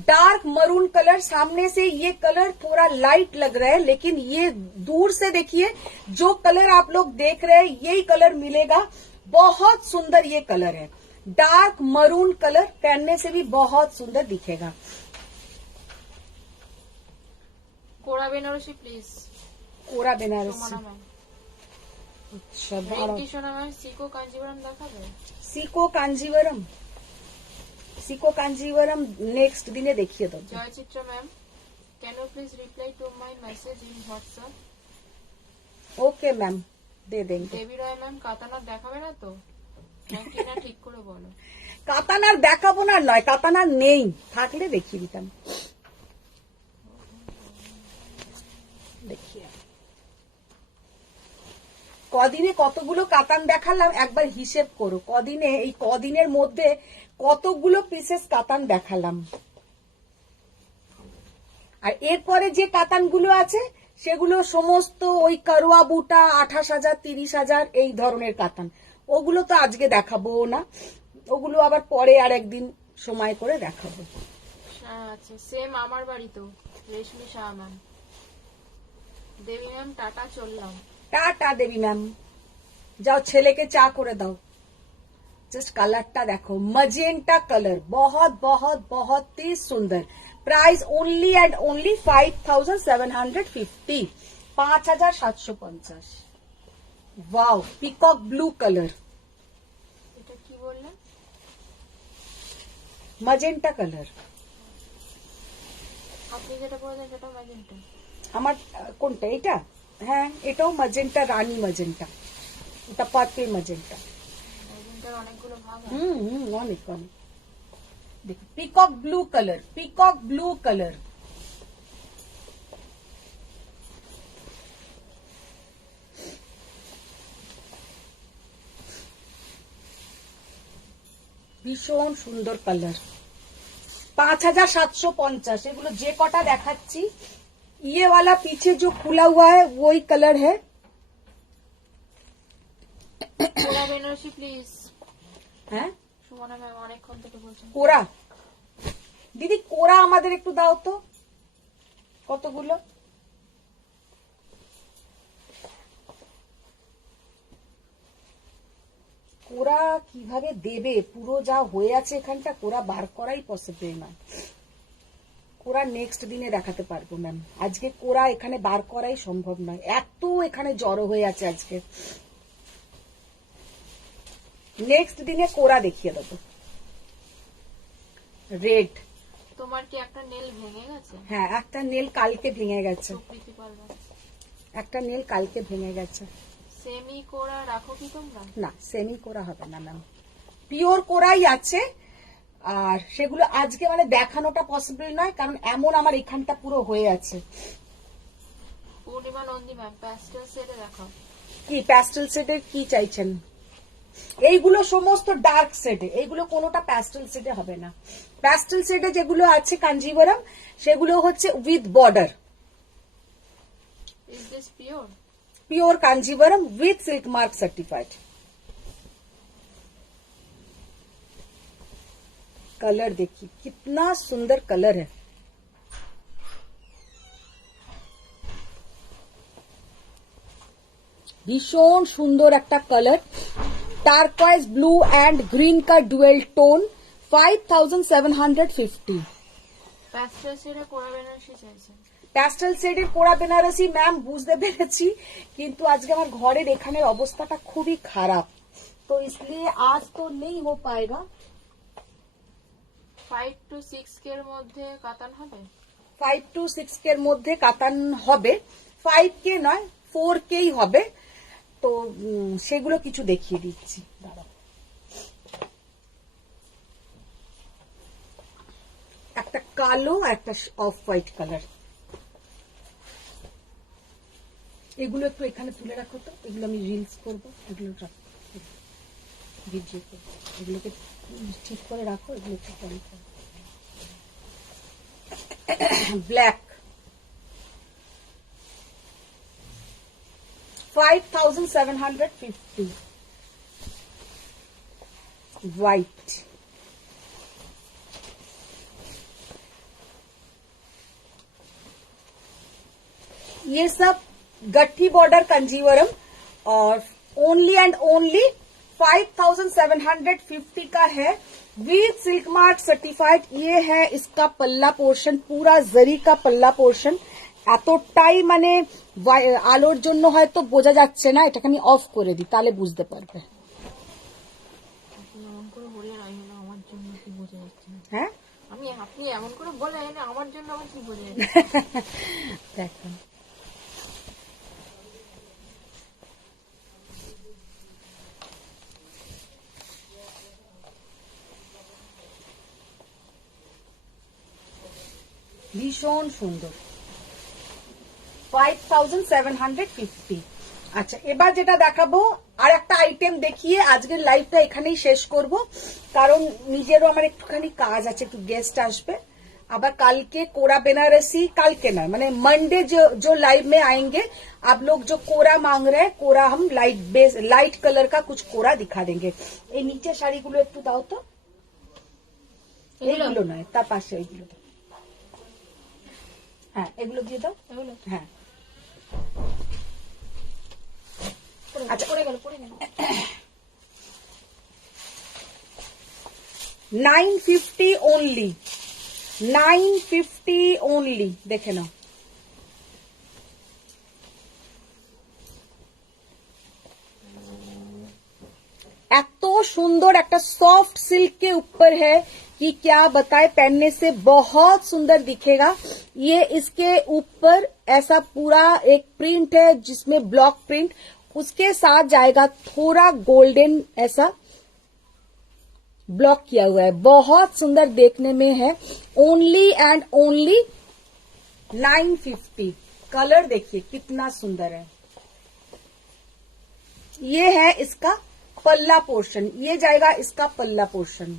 Dark maroon colour, सामने से ये कलर थोड़ा लाइट लग रहा है, लेकिन ये दूर से देखिए जो कलर आप लोग देख रहे हैं यही कलर मिलेगा। बहुत सुंदर ये कलर है, डार्क मरून कलर, पहनने से भी बहुत सुंदर दिखेगा। কোরা বেনারসি প্লিজ। कोरा बनारसी। সোমনা ম্যাম, अच्छा, রেডি সোনা ম্যাম, সিকো কাঞ্জিবরম দেখাবে? सीको कांजीवरम, सीको कांजीवरम नेक्स्ट दिने देखिए तो। Jaychitra ma'am, can you please reply to my message in WhatsApp? Okay ma'am, दे देंगे। দেবী রায় ম্যাম, কাতানা দেখাবে না তো নাকি না, ঠিক করে বলো। কাতানার দেখাবো না নয়, কাতানার নেই, থাকলে দেখিয়ে দিতাম। দেখিয়ে কদিনে কতগুলো কাতান দেখালাম একবার হিসেব করো, কদিনে এই কদিনের মধ্যে কতগুলো পিসেস কাতান দেখালাম। আর এরপরে যে কাতানগুলো আছে সেগুলো সমস্ত ওই কারুয়া বুটা 28,000 30,000 এই ধরনের কাতান। ওগুলো তো আজকে দেখাবো না, ওগুলো আবার পরে আর একদিন সময় করে দেখাবো। আচ্ছা, সেম আমার বাড়ি তো। রেশমি শাহ ম্যাম, দেবী ম্যাম টাটা, চললাম। টাটা দেবী ম্যাম, যাও ছেলেকে চা করে দাও। জাস্ট কালারটা দেখো, मजेंटा कलर, बहुत बहुत बहुत ही सुंदर। Price only and only 5750, 5750। Wow, peacock blue colour, এটা কি বললেন? Magenta colour. আপনি যেটা বললেন সেটা ম্যাজেন্টা। আমার কোনটা এটা? হ্যাঁ, এটাও मजेंटा, রানী मजेंटा, এটা পার্পল मजेंटा। ম্যাজেন্টার অনেকগুলো ভাগ আছে। অনেক অনেক। দেখো, peacock blue colour, peacock blue colour. ভীষণ সুন্দর কালার। 5750। এগুলো যে কটা দেখাচ্ছি, ये वाला पीछे जो खुला हुआ है वही कलर है। কোরা বেনারসি প্লিজ। হ্যাঁ, সুমনা ম্যাম অনেকক্ষণ থেকে বলছেন। কোরা দিদি, কোরা আমাদের একটু দাও তো, কতগুলো। কোরা কিভাবে দেবে, পুরো যা হয়ে আছে এখানটা, কোরা বার করাই পসিবল না। কোরা নেক্সট দিনে দেখাতে পারবো ম্যাম, আজকে কোরা এখানে বার করাই সম্ভব নয়, এত এখানে জড়ো হয়ে আছে আজকে। নেক্সট দিনে কোরা দেখিয়ে দেবো। রেড, তোমার কি একটা নেল ভেঙে গেছে? হ্যাঁ, একটা নেল কালকে ভেঙে গেছে, সুপ্রীতি পারবেন। একটা নেল কালকে ভেঙে গেছে। সেমি কোরা রাখো কি তোমরা? না, সেমি কোরা হবে না ম্যাম, পিওর কোরাই আছে। আর সেগুলো আজকে মানে দেখানোটা পসিবল নয়, কারণ এমন আমার এখানটা পুরো হয়ে আছে। পূর্ণিমা নন্দী ম্যাম, প্যাস্টেল সেটে দেখাও। কি প্যাস্টেল সেটের কি চাইছেন? এইগুলো সমস্ত ডার্ক শেডে, এইগুলো কোনোটা প্যাস্টেল শেডে হবে না। প্যাস্টেল শেডে যেগুলো আছে কাঞ্জিভরম সেগুলো হচ্ছে with border, Is this pure? Pure Kanjivaram with silk mark certified. Colour देखिए कितना सुंदर कलर है, भीषण सुंदर एक कलर, टार्कवाइज ब्लू एंड ग्रीन का डुएल टोन, 5750। প্যাস্টেল শেডে কোরা বেনারসি চাইছেন। প্যাস্টেল শেডের কোরা বেনারসি ম্যাম বুঝতে পেরেছি, কিন্তু আজকে আমার ঘরের এখানের অবস্থাটা খুবই খারাপ, তো इसलिए आज तो नहीं हो पाएगा। 5 to 6 এর মধ্যে কাতান হবে। 5 to 6 এর মধ্যে কাতান হবে, 5 কে নয় 4 কেই হবে, তো সেগুলো কিছু দেখিয়ে দিচ্ছি দাঁড়াও। একটা কালো একটা অফ হোয়াইট কালার, এগুলো একটু এখানে তুলে রাখো তো, এগুলো আমি রিলস করবো, এগুলো ভিডিও করবো, এগুলোকে ঠিক করে রাখো, এগুলো একটু কম করো। ব্ল্যাক 5750, व्हाइट ये सब गट्ठी बॉर्डर कंजीवरम और ओनली एंड ओनली 5750 का है विथ सिल्क मार्क सर्टिफाइड। ये है इसका पल्ला पोर्शन, पूरा जरी का पल्ला पोर्शन, এতটাই মানে আলোর জন্য হয়তো বোঝা যাচ্ছে না, এটাকে আমি অফ করে দিই তাহলে বুঝতে পারবে। এমন করে বলে না আমার জন্য কি বোঝা যাচ্ছে না। হ্যাঁ আপনি এমন করে বলে না আমার জন্য আমার কি বোঝা যাচ্ছে। দেখো ভীষণ সুন্দর, 5750। আচ্ছা এবার যেটা দেখাবো আর একটা আইটেম দেখিয়ে আজকের লাইভটা এখানেই শেষ করব, কারণ নিজেরও আমার একটুখানি কাজ আছে, একটু গেস্ট আসবে। আবার কালকে कोरा बेनारसी, কালকে নয় মানে मंडे जो लाइव में आएंगे आप लोग, जो कोरा मांग रहे हैं, कोरा हम लाइट कलर का कुछ कोरा दिखा देंगे। এই নিচে শাড়িগুলো একটু দাও তো, এগুলো নয় তার পাশে এইগুলো দাও, হ্যাঁ এগুলো দিয়ে দাও, এগুলো হ্যাঁ আচ্ছা পড়ে গেল 950 ओनली, 950 ओनली, देखे ना এত সুন্দর একটা सॉफ्ट सिल्क के ऊपर है कि क्या बताए, पहनने से बहुत सुंदर दिखेगा। ये इसके ऊपर ऐसा पूरा एक प्रिंट है जिसमें ब्लॉक प्रिंट, उसके साथ जाएगा थोड़ा गोल्डन ऐसा ब्लॉक किया हुआ है, बहुत सुंदर देखने में है। Only and only 950। कलर देखिए कितना सुंदर है। ये है इसका पल्ला पोर्शन, ये जाएगा इसका पल्ला पोर्शन।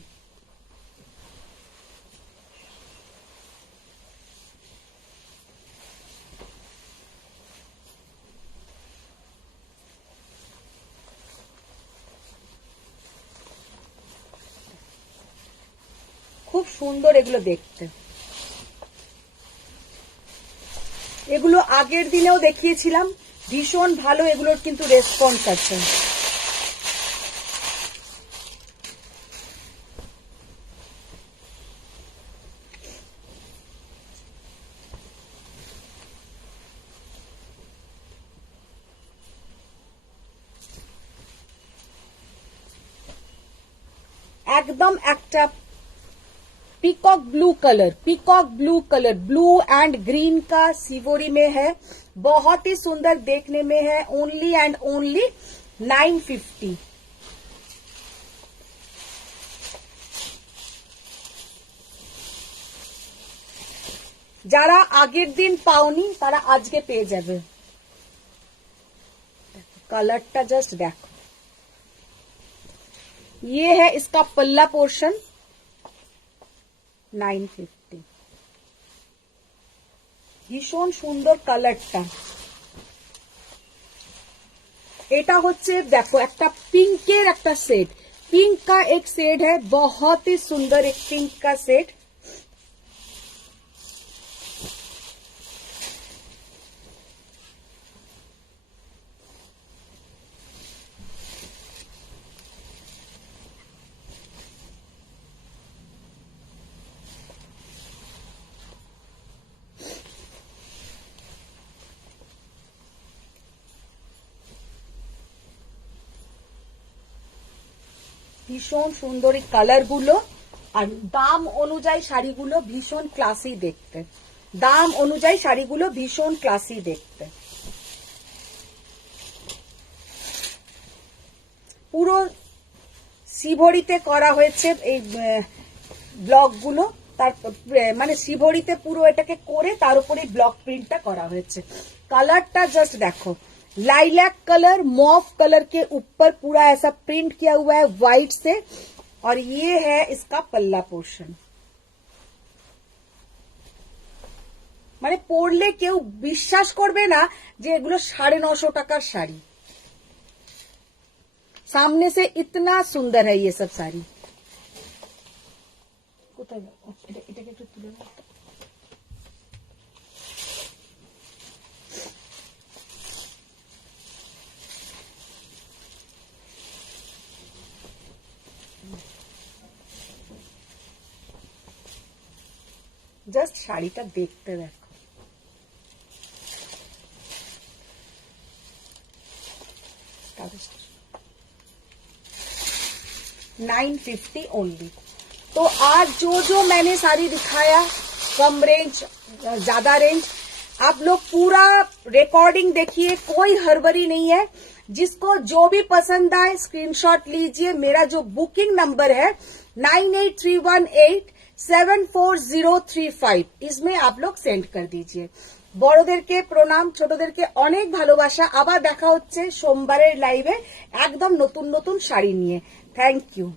খুব সুন্দর এগুলো দেখতে, এগুলো আগের দিনেও দেখিয়েছিলাম, ভীষণ ভালো এগুলোর কিন্তু রেসপন্স আছে। एकदम একটা peacock blue colour, peacock blue colour, blue and green का सिवोरी में है, बहुत ही सुंदर देखने में है। Only and only 950। যারা আগের দিন পাওনি তারা আজকে পেয়ে যাবে। কালারটা জাস্ট দেখো, ये है इसका पल्ला पोर्शन 950। ভীষণ সুন্দর কালারটা। এটা হচ্ছে দেখো একটা पिंकेर একটা सेट, पिंक का एक सेट है, बहुत ही सुंदर एक पिंक का सेट। ভীষণ সুন্দর এই কালার গুলো, আর দাম অনুযায়ী শাড়িগুলো ভীষণ ক্লাসি দেখতে, দাম অনুযায়ী শাড়িগুলো ভীষণ ক্লাসি দেখতে। পুরো শিভরিতে করা হয়েছে এই ব্লক গুলো, তার মানে শিভরিতে পুরো এটাকে করে তার উপরে ব্লক প্রিন্টটা করা হয়েছে। কালারটা জাস্ট দেখো, लाइलैक कलर, मॉफ कलर के ऊपर पूरा ऐसा प्रिंट किया हुआ है व्हाइट से, और ये है इसका पल्ला पोर्शन। মানে পরলে কেউ বিশ্বাস করবে না যে এগুলো 950 টাকার শাড়ি। सामने से इतना सुंदर है ये सब साड़ी। কোথায় এটাকে একটু তুলে নাও। জাস্ট শাড়িটা দেখতে দেখো, $950 ओनली। तो आज जो मैंने साड़ी दिखाया, कम रेंज ज्यादा रेंज, आप लोग पूरा रिकॉर्डिंग देखिए, कोई हड़बड़ी नहीं है। जिसको जो भी पसंद आए स्क्रीनशॉट लीजिए। मेरा जो बुकिंग नंबर है 9831874035, इसमें आप लोग सेंड कर दीजिए। বড়দেরকে প্রণাম, ছোটদেরকে অনেক ভালোবাসা। আবার দেখা হচ্ছে সোমবারের লাইভে একদম নতুন নতুন শাড়ি নিয়ে। Thank you.